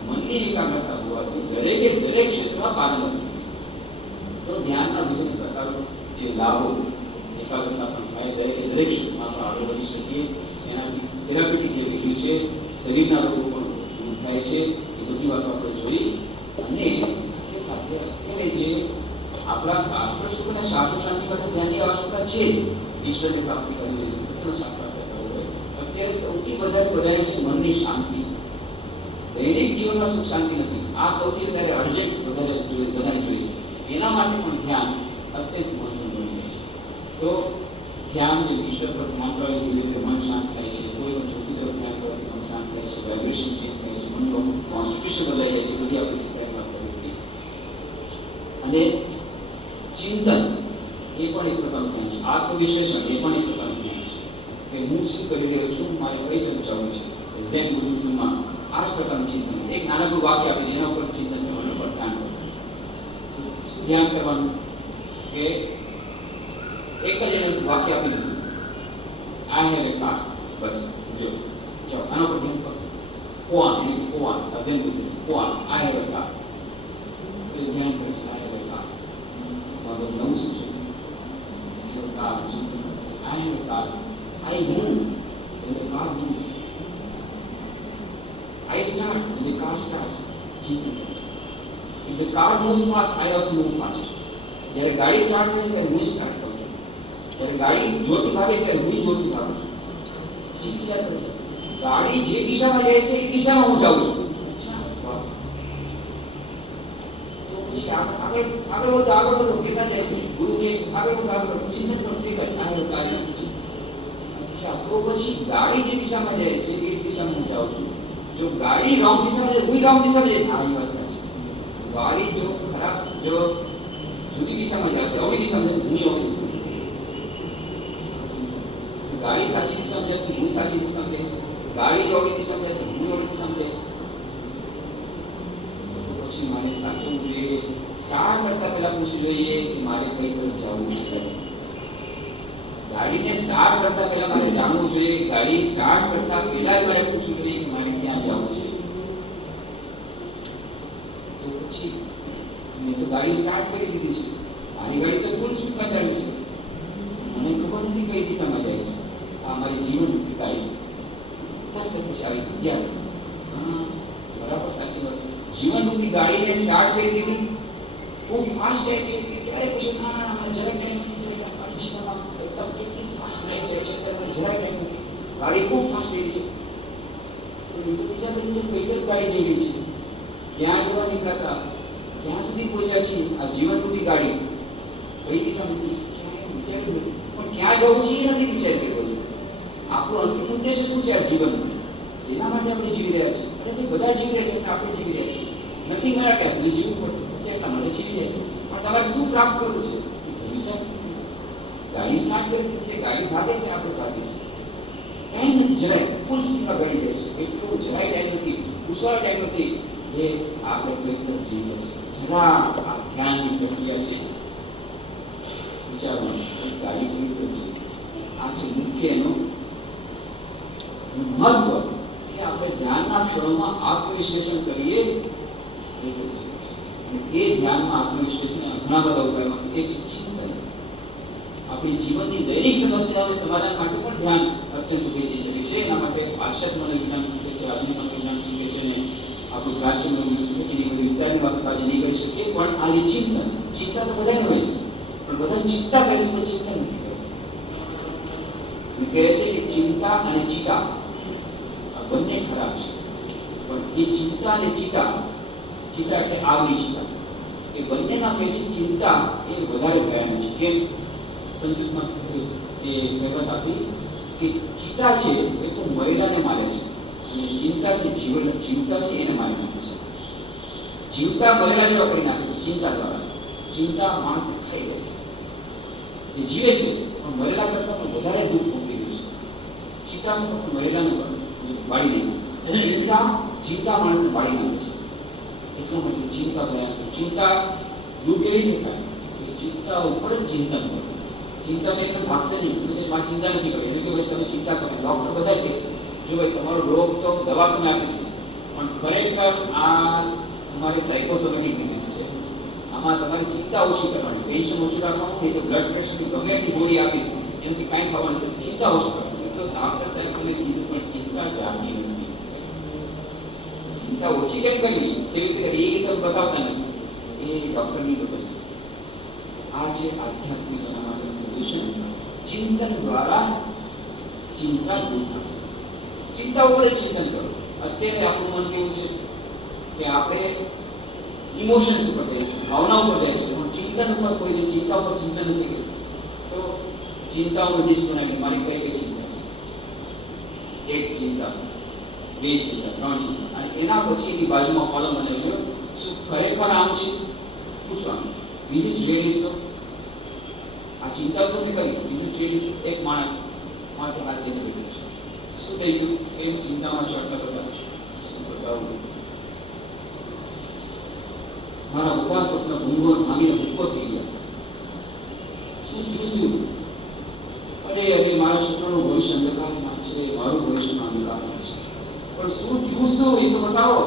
મનની એકાગ્રતા હોવાથી દરેક ક્ષેત્રમાં પારંગત તો ધ્યાનના વિવિધ પ્રકારો જે લાભો એકાગ્રતા પણ થાય દરેક ક્ષેત્રમાં પણ આગળ વધી શકીએ. એનાથી થેરાપીટિક જે વેલ્યુ છે શરીરના રોગો પણ દૂર થાય છે એ બધી વાતો આપણે જોઈ. અને એ સાથે અત્યારે જે આપણા શાસ્ત્ર સુખના શાસ્ત્ર શાંતિ માટે ધ્યાનની આવશ્યકતા છે ઈશ્વરની પ્રાપ્તિ કરવી જોઈએ સત્યનો સાક્ષાત્કાર કરવો હોય અત્યારે સૌથી વધારે બધાની છે મનની શાંતિ. દૈનિક જીવનમાં સુખ શાંતિ નથી આ સૌથી વધારે અર્જન્ટ બધાને જોઈએ એના માટે પણ ધ્યાન અત્યંત મહત્વનું બની જાય છે. તો ધ્યાન જે ઈશ્વર પર ધ્યાન કરવાથી રીતે મન શાંત થાય છે. કોઈ પણ ચોથી તરફ ધ્યાન કરવાથી મન શાંત થાય છે વાઇબ્રેશન ચેન્જ થાય છે મનનું કોન્સ્ટિટ્યુશન બદલાઈ જાય છે બધી આપણે વાત કરી હતી. અને ચિંતન એ પણ એક પ્રકારનું ધ્યાન છે. આત્મવિશ્લેષણ એ પણ એક પ્રકારનું ધ્યાન છે કે હું શું કરી રહ્યો છું મારે કઈ તરફ જવું છે. ઝેન બુદ્ધિઝમમાં આ જ પ્રકારનું ચિંતન એક નાનકડું વાક્ય આપી એના ઉપર ચિંતન કરવાનું પર ધ્યાન કરવાનું ધ્યાન કરવાનું કે એક જ એને વાક્ય આપી દીધું I have a car bus જો ચાલો આના પર ધ્યાન કરો કોણ ઝેન બુદ્ધિઝમ કોણ આઈ હેવ એ કાર તો ધ્યાન કરીશું આઈ હેવ એ કાર મારું નવું શું છે car I have a car I move when the car moves. I start when the car starts. If the car moves fast, I also move fast. જ્યારે ગાડી start થાય ત્યારે હું start કરું છું. જ્યારે ગાડી જોરથી ભાગે ત્યારે હું જોરથી ભાગું છું. પછી વિચાર કરો ગાડી જે દિશામાં જાય છે એ દિશામાં હું જાઉં છું. તો પછી આ આગળ આગળ વધો કેટલા જાય છે ગુરુ કે આગળ વધો ચિંતન પણ તે કાર્ય કાર્ય છે. અચ્છા, તો પછી ગાડી જે દિશામાં જાય છે એ દિશામાં હું જાઉં છું. જો ગાડી રોંગ દિશામાં જાય, હું રોંગ દિશામાં જાય, સારી વાત છે. ગાડી જો ખરાબ જો જુદી દિશામાં જાય છે, અવળી દિશામાં જાય, હું અવળી દિશામાં ગાડી સાચી દિશામાં જાય, હું સાચી દિશામાં જઈશ. ગાડી અવળી દિશામાં જાય, હું અવળી દિશામાં જઈશ. પછી મારે સાચવવું જોઈએ. સ્ટાર્ટ કરતા પહેલા પૂછવું જોઈએ કે મારે કઈ તરફ જવું છે. ગાડીને સ્ટાર્ટ કરતા પહેલા મારે જાણવું જોઈએ. ગાડી સ્ટાર્ટ કરતા પહેલા મારે પૂછવું જોઈએ કે મારે ક્યાં જવું છે. તો પછી મેં તો ગાડી સ્ટાર્ટ કરી દીધી છે, મારી ગાડી તો ફૂલ સ્પીડમાં ચાલે છે, મને ખબર નથી કઈ દિશામાં જાય છે. આ મારી જીવન ગાડી પછી આવી ગયા. હા, બરાબર, સાચી વાત. જીવનરૂપી ગાડીને સ્ટાર્ટ કરી દીધી, ખૂબ ફાસ્ટ જાય છે. ત્યારે પછી ના જરાક ટાઈમ નથી, જરાક ગાડી જીવનમાં એકદમ કેટલી ફાસ્ટ જાય છે, જરાક ટાઈમ નથી, ગાડી ખૂબ ફાસ્ટ થઈ છે. તો વિચાર કઈ તરફ ગાડી જઈ રહી છે, ક્યાં જવા નીકળતા, ક્યાં સુધી પહોંચ્યા છીએ. આ જીવનરૂપી ગાડી કઈ દિશામાં વિચાર્યું નથી, પણ ક્યાં જવું છે એ નથી વિચાર કર્યો છે. આપણો અંતિમ ઉદ્દેશ શું છે આ જીવનમાં? શેના માટે આપણે જીવી રહ્યા છીએ? અરે ભાઈ, બધા જીવી રહ્યા છે એટલે આપણે જીવી રહ્યા છીએ. નથી મારા કે આપણે જીવવું પડશે, પછી એટલા માટે જીવી રહ્યા છે. પણ તમારે શું પ્રાપ્ત કરવું છે વિચાર. ગાડી સ્ટાર્ટ કરી દીધી છે, ગાડી ભાગે છે, આપણે ભાગે છે. ટાઈમ નથી, જરાય ફૂલ સ્પીડમાં ગાડી જાય છે. એટલું જરાય ટાઈમ નથી, ઉછવાળ ટાઈમ નથી. એ આપણે કઈ તરફ જીવી છે. જરા આ ધ્યાનની પ્રક્રિયા છે વિચારવાનું. ગાડી કઈ તરફ જીવી છે, આ છે મુખ્ય એનું મહત્વ. કે આપણે ધ્યાનના ક્ષણોમાં આત્મવિશ્લેષણ કરીએ. એ ધ્યાનમાં આત્મવિશ્લેષણ ઘણા બધા ઉપાયમાં એક ચિંતન. આપણી જીવનની દૈનિક સમસ્યાઓના સમાધાન માટે પણ ધ્યાન અત્યંત ઉપયોગી છે. એના માટે પાશ્ચાત્ય મનોવિજ્ઞાન શીખે છે, આધુનિક મનોવિજ્ઞાન શીખે છે, ને આપણું પ્રાચીન મનોવિજ્ઞાન શીખે છે. એની બધી વિસ્તારની વાત આજે નહીં કરી શકીએ, પણ આ જે ચિંતન, ચિંતા તો બધાને હોય છે, પણ બધા ચિંતા કરે છે પણ ચિંતન નથી કરતા. કહે છે કે ચિંતા અને ચિતા બંને ખરાબ છે, પણ એ ચિંતા અને ચિતા, ચિતા એટલે આગની ચિતા, એ બંનેના કહે છે ચિંતા એ વધારે ભયાનક છે. કેમ? સંસ્કૃતમાં એ કહેવત આપી કે ચિતા છે એ તો મહિલાને મારે છે, અને ચિંતા છે જીવતા છે એને મારી નાખે છે. જીવતા મહિલા જેવા કરી નાખે છે ચિંતા દ્વારા. ચિંતા માણસને ખાઈ જાય છે. એ જીવે છે પણ મહિલા કરતા પણ વધારે દુઃખ ભોગવી ગયું છે. ચિતા ફક્ત મહિલાને બાળી નહીં, ચિંતા જીવતા માણસને બાળી નાખે છે. એટલા માટે ચિંતા ભયાનક. ચિંતા દુઃખ એવી દેખાય કે ચિંતા ઉપર જ ચિંતન કરો. ચિંતા તો એકદમ ભાગશે નહીં, મારે ચિંતા નથી કરવી. એટલે કે ભાઈ તમે ચિંતા કરો, ડોક્ટર બધા કહે છે જો ભાઈ તમારો રોગ તો દવા તમે આપી દીધી, પણ ખરેખર આ તમારી સાયકોસોમેટિક ડિઝીઝ છે. આમાં તમારી ચિંતા ઓછી કરવાની, ટેન્શન ઓછું રાખવાનું. નહીં તો બ્લડ પ્રેશરની ગમે એટલી ગોળી આપીશ એનાથી કાંઈ થવાનું નથી. ચિંતા ઓછી કરવાની. તો ડોક્ટર સાહેબને કીધું પણ ચિંતા જાગી નથી. ચિંતા ઓછી કેમ કરવી તેવી રીતે એ તો બતાવતા નથી. એ ડોક્ટરની બતાવે છે. આ જે આધ્યાત્મિકતા માટેનું સોલ્યુશન ચિંતન દ્વારા ચિંતા દૂર થશે. ચિંતા ઉપર ચિંતન કરો. અત્યારે આપણું મન કેવું છે કે આપણે ઇમોશન્સ ઉપર જઈએ છીએ, ભાવના ઉપર જાય છે, પણ ચિંતન ઉપર કોઈ ચિંતા ઉપર ચિંતન નથી કર્યું. તો ચિંતાઓનું લિસ્ટ બનાવી મારી કઈ કઈ ચિંતા છે. એક ચિંતા, બે ચિંતા, ત્રણ ચિંતા, અને એના પછી એની બાજુમાં કોલમ બનાવ્યો શું ખરેખર આમ છે પૂછવાનું. બીજી જેડીસો આ ચિંતા તો નથી કરી. બીજી જેડીસો એક માણસ માટે હાથ લઈને બેઠું છે. શું થઈ ગયું? એમ ચિંતામાં ચડતા બધા શું બતાવું, મારા બધા સપના ભૂંગળ ભાંગીને ભૂકો થઈ ગયા. શું થયું? શું? અરે અરે મારા છોકરાનું ભવિષ્ય અંધકારમાં છે, મારું ભવિષ્ય અંધકારમાં છે. પણ શું થયું? શું એ તો બતાવો.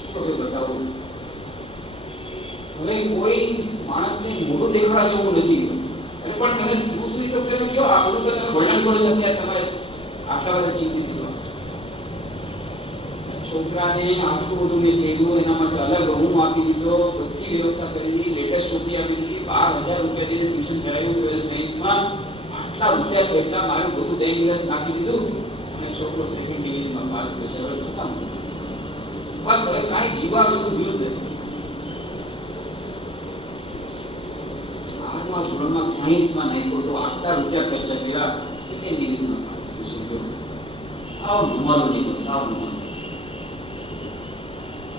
શું હવે બતાવો? હવે કોઈ માણસને મોઢું દેખાડા જેવું નથી. પણ તમે થયું શું તો પેલો કયો આપણું તો તમે વર્ણન કરો છો. અત્યારે તમારે આટલા બધા ચિંતિત થવા. છોકરાને આટલું બધું મેં થઈ ગયું, એના માટે અલગ રૂમ આપી દીધો, બધી વ્યવસ્થા કરી, લેટેસ્ટ ટોપી આપી દીધી, 12,000 રૂપિયા જઈને ટ્યુશન કરાવ્યું 12th સાયન્સમાં. આટલા રૂપિયા ખર્ચા મારું બધું બેંક બેલેન્સ નાખી દીધું, અને છોકરો સેકન્ડ ડિવિઝનમાં પાસ થયો. બસ હવે કાંઈ જીવા જેવું જોયું નથી. 8મા ધોરણમાં સાયન્સમાં નાખ્યો તો આટલા રૂપિયા ખર્ચા કર્યા, સેકન્ડ ડિવિઝનમાં આવો નમાલો નહીં, સાવ નમાલો.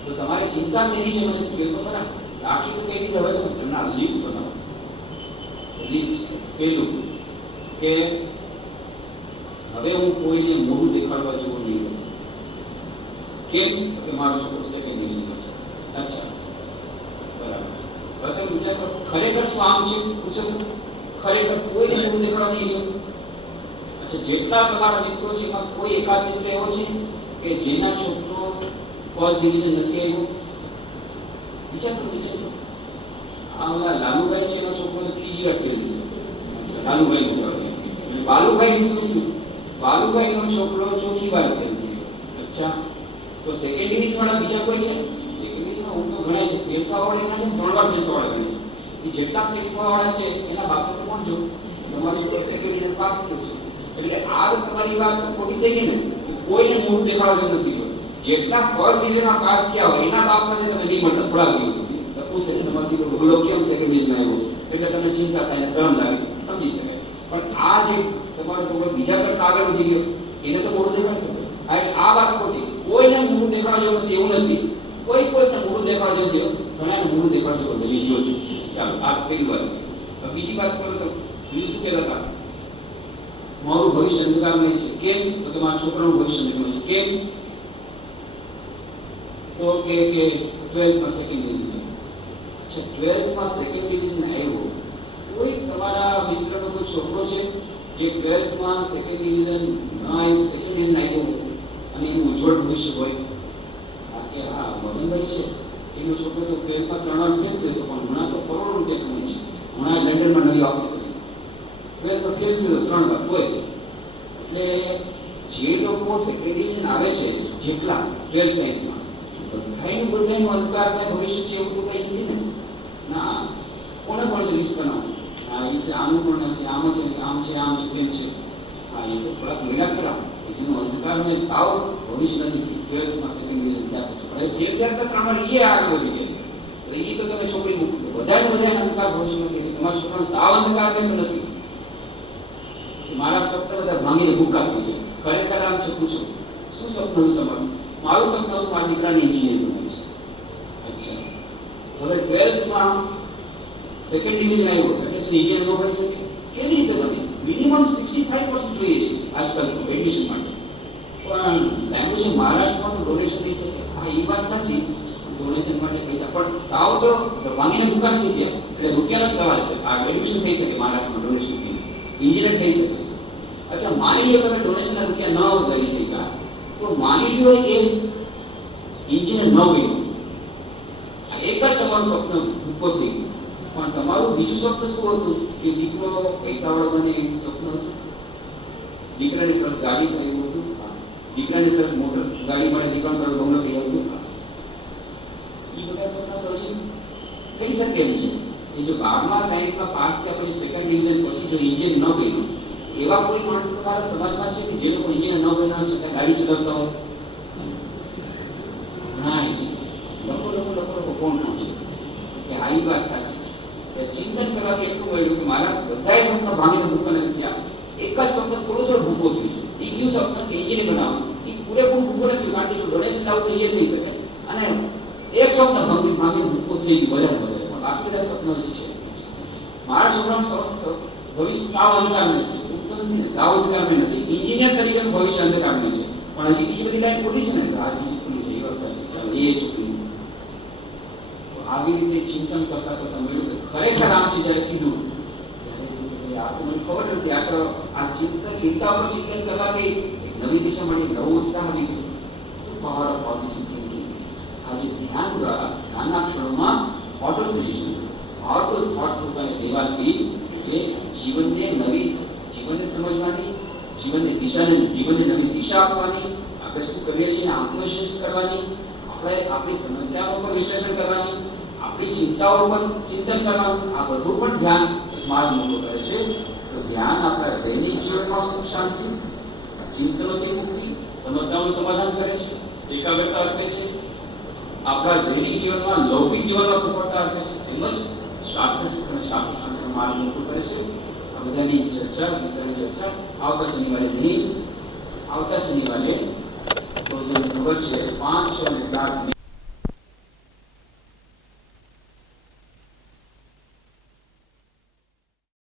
તો તમારી ચિંતા તેની છે, મને કહ્યું તો ખરા. આખી તો કઈ રીતે હવે તો તમને લિસ્ટ બનાવો. લિસ્ટ પેલું કે હવે હું કોઈને મોઢું દેખાડવા જેવું નહીં કરું. કેમ? કે મારો છોકરો સેકન્ડ ડિવિઝન છે. અચ્છા, બરાબર. હવે તમે વિચાર કરો, ખરેખર શું આમ છે પૂછો તો? ખરેખર કોઈને મોઢું દેખાડવા નહીં ગયું. અચ્છા, જેટલા તમારા મિત્રો છે એમાં કોઈ એકાદ મિત્ર એવો છે કે જેના છોકરો ફર્સ્ટ ડિવિઝન નથી આવ્યો? વિચાર કરો. આ લાલુભાઈ છે, એનો છોકરો તો ત્રીજી વાર ફેલ થયો. લાલુભાઈ નું બાલુભાઈ નું શું? બાલુભાઈ નો છોકરો ચોથી વાર ફેલ થયો. અચ્છા, તો સેકન્ડ ડિવિઝન વાળા બીજા કોઈ છે? સેકન્ડ ડિવિઝનમાં હું તો ઘણા છે, ફેરફાર વાળા એના છે, 3 વાર ફેરફાર વાળા ગણે છે. એ જેટલા ફેરફાર વાળા છે એના બાબત તો કોણ જો તમારો છોકરો સેકન્ડ ડિવિઝન પાસ થયો છે. એટલે આ તમારી વાત તો ખોટી થઈ ગઈ ને. કોઈને મોઢું દેખાડવા જેવું નથી. જેટલા ફર્સ્ટ ડિવિઝનમાં પાસ થયા હોય એના બાપ સાથે તમે નહીં મળતા થોડા દિવસ સુધી પૂછે છે તમારી બોલો કેમ સેકન્ડ ડિવિઝનમાં આવ્યો, એટલે તમને ચિંતા થાય, શરમ લાગે, સમજી શકાય. પણ આ જે તમારો છોકરો બીજા કરતા આગળ વધી ગયો એને તો મોઢું દેખાડી શકે. આ વાત ખોટી. કોઈને મોઢું દેખાડવા જેવું નથી એવું નથી. કોઈને મોઢું દેખાડવા જેવું છે, ઘણાને મોઢું દેખાડવા જેવું બની ગયો છે. ચાલો, આ પહેલી વાત. બીજી વાત કરો તો બીજું શું કહેતા હતા? મારું ભવિષ્ય અંધકારમય છે. કેમ? તો તમારા છોકરાનું ભવિષ્ય અંધકારમય છે. કેમ? તો કે 12માં સેકન્ડ ડિવિઝન. અચ્છા, 12માં સેકન્ડ ડિવિઝન આવ્યો. કોઈ તમારા મિત્રનો કોઈ છોકરો છે જે 12માં સેકન્ડ ડિવિઝન ન આવ્યું, સેકન્ડ ડિવિઝન આવ્યો અને એનું ઉજ્જવળ ભવિષ્ય હોય? કે હા, મદનભાઈ છે, એનો છોકરો તો 12માં 3 વાર ફેલ થયો પણ હમણાં તો કરોડો રૂપિયા કમાય છે. હમણાં લંડનમાં નવી ઓફિસ કરી. 12માં ફેલ થયો 3 વાર હોય. એટલે જે લોકો સેકન્ડ ડિવિઝન આવે છે જેટલા 12 સાયન્સમાં બધાનું અંધકારમય ભવિષ્ય છે એવું તો કઈ નથી ને. ના, કોને કોણ છે લિસ્ટ બનાવો? હા, એ આનું પણ નથી, આમ છે, આમ છે, આમ છે, તેમ છે. હા, એ તો થોડાક મહિલા ખરા જેનું અંધકારમય સાવ ભવિષ્ય નથી. 12માં સેકન્ડ ડિવિઝન થયા પછી પણ એક હજાર 3 વાર એ આગળ વધી ગયા. એ તો તમે છોકરી મૂકતો બધા અંધકાર ભવિષ્ય નથી. તમારા છોકરા સાવ અંધકારમય તો નથી. મારા સપના બધા ભાંગીને ભૂકા થઈ ગયા. ખરેખર આમ છે, પૂછો શું સપનું હતું તમારું? મારું સપનું હતું મારા દીકરાને એન્જિનિયર બનાવીશ. અચ્છા, હવે 12માં સેકન્ડ ડિવિઝન આવ્યો એટલે શું એન્જિનિયર ન બની શકે? કેવી રીતે બને? મિનિમમ 65% જોઈએ છે આજકાલ તો એડમિશન માટે. પણ સાંભળ્યું છે મહારાષ્ટ્રમાં તો ડોનેશન થઈ શકે. હા, એ વાત સાચી, ડોનેશન માટે પૈસા પણ સાવ તો ભાંગીને ભૂકા થઈ ગયા. એટલે રૂપિયાનો સવાલ છે. આ એડમિશન થઈ શકે મહારાષ્ટ્રમાં, ડોનેશન એન્જિનિયર થઈ શકે. અચ્છા, માની લો તમે ડોનેશનના રૂપિયા ન કરી શક્યા તો માની લો કે એન્જિનિયર ન બન્યું. એક જ તમારું સપનું ઉભો થઈ ગયું. પણ તમારું બીજું સપનું શું હતું? કે દીકરો પૈસાવાળો બને એવું સપનું હતું. દીકરાની સરસ ગાડી થયું હતું. દીકરાની સરસ મોટર ગાડી મળે, દીકરા સરસ બંગલો થઈ હતું. એ બધા સપના તો હજી થઈ શકે એમ છે. એ જો 12મા સાયન્સમાં પાસ થયા પછી સેકન્ડ ડિવિઝન પછી જો એન્જિનિયર ન બન્યું, એવા કોઈ માણસ તમારા સમાજમાં છે કે જે લોકો એન્જિનિયર ન બન્યા છતાં ગાડી ચલાવતા હોય? ઘણા છે. લોકો કોણ છે કે આ વાત સાચી. ચિંતન કરવાથી એટલું મળ્યું કે મારા બધા સપના ભાંગીને ભૂખો નથી થયા. એક જ સપનો થોડો થોડો ભૂખો થયું. એ બીજું સપનું એન્જિનિયર બનાવવાનું, એ પૂરેપૂરું ભૂખો નથી. કારણ કે જો ડોનેશન લાવું તો એ થઈ શકે. અને એક સપના ભાંગીને ભૂખો થઈ ગયું વધારે વધારે. પણ બાકી બધા સપનો જ છે. મારા છોકરાનું ભવિષ્ય સાવ અંધકારમય છે. સાવ અંધકારમય નથી. એન્જિનિયર તરીકે ભવિષ્ય અંધકારમય છે. પણ હજી બીજી બધી લાઈન ખોટી છે ને, આ ખુલ્લી છે. એ વાત સાચી. એ છોકરી આવી રીતે ચિંતન કરતા કરતા મળ્યું કે ખરેખર આમ છે. જયારે કીધું આ તો મને ખબર નથી. આ તો આ ચિંતા પર ચિંતન કરવાથી નવી દિશા માટે નવો ઉત્સાહ આવી ગયો. તો પાવર ઓફ પોઝિટિવ થિંકિંગ. આજે ધ્યાન દ્વારા નાના ક્ષણોમાં ઓટોસજેશન પાવરફુલ થોટ્સ પોતાને દેવાથી એ જીવનને સમજવાની, જીવનને નવી દિશા આપવાની, આપણે શું કરીએ છીએ આત્મવિશ્લેષણ કરવાની, આપણે આપણી સમસ્યાઓ પર વિશ્લેષણ કરવાની, આપણી ચિંતાઓ પર ચિંતન કરવાનું, આ બધું પણ ધ્યાન એક માર્ગ મોટો કરે છે. તો ધ્યાન આપણા દૈનિક જીવનમાં સુખ શાંતિ, ચિંતનોથી મુક્તિ, સમસ્યાઓનું સમાધાન કરે છે, એકાગ્રતા આપે છે, આપણા દૈનિક જીવનમાં લૌકિક જીવનમાં સફળતા આપે છે, તેમજ શાસ્ત્ર માર્ગ મૂકવું પડશે. આ બધાની ચર્ચા વિસ્તારની ચર્ચા આવતા શનિવારે નહીં, આવતા શનિવારે તો તમને ખબર છે 5, 6 અને 7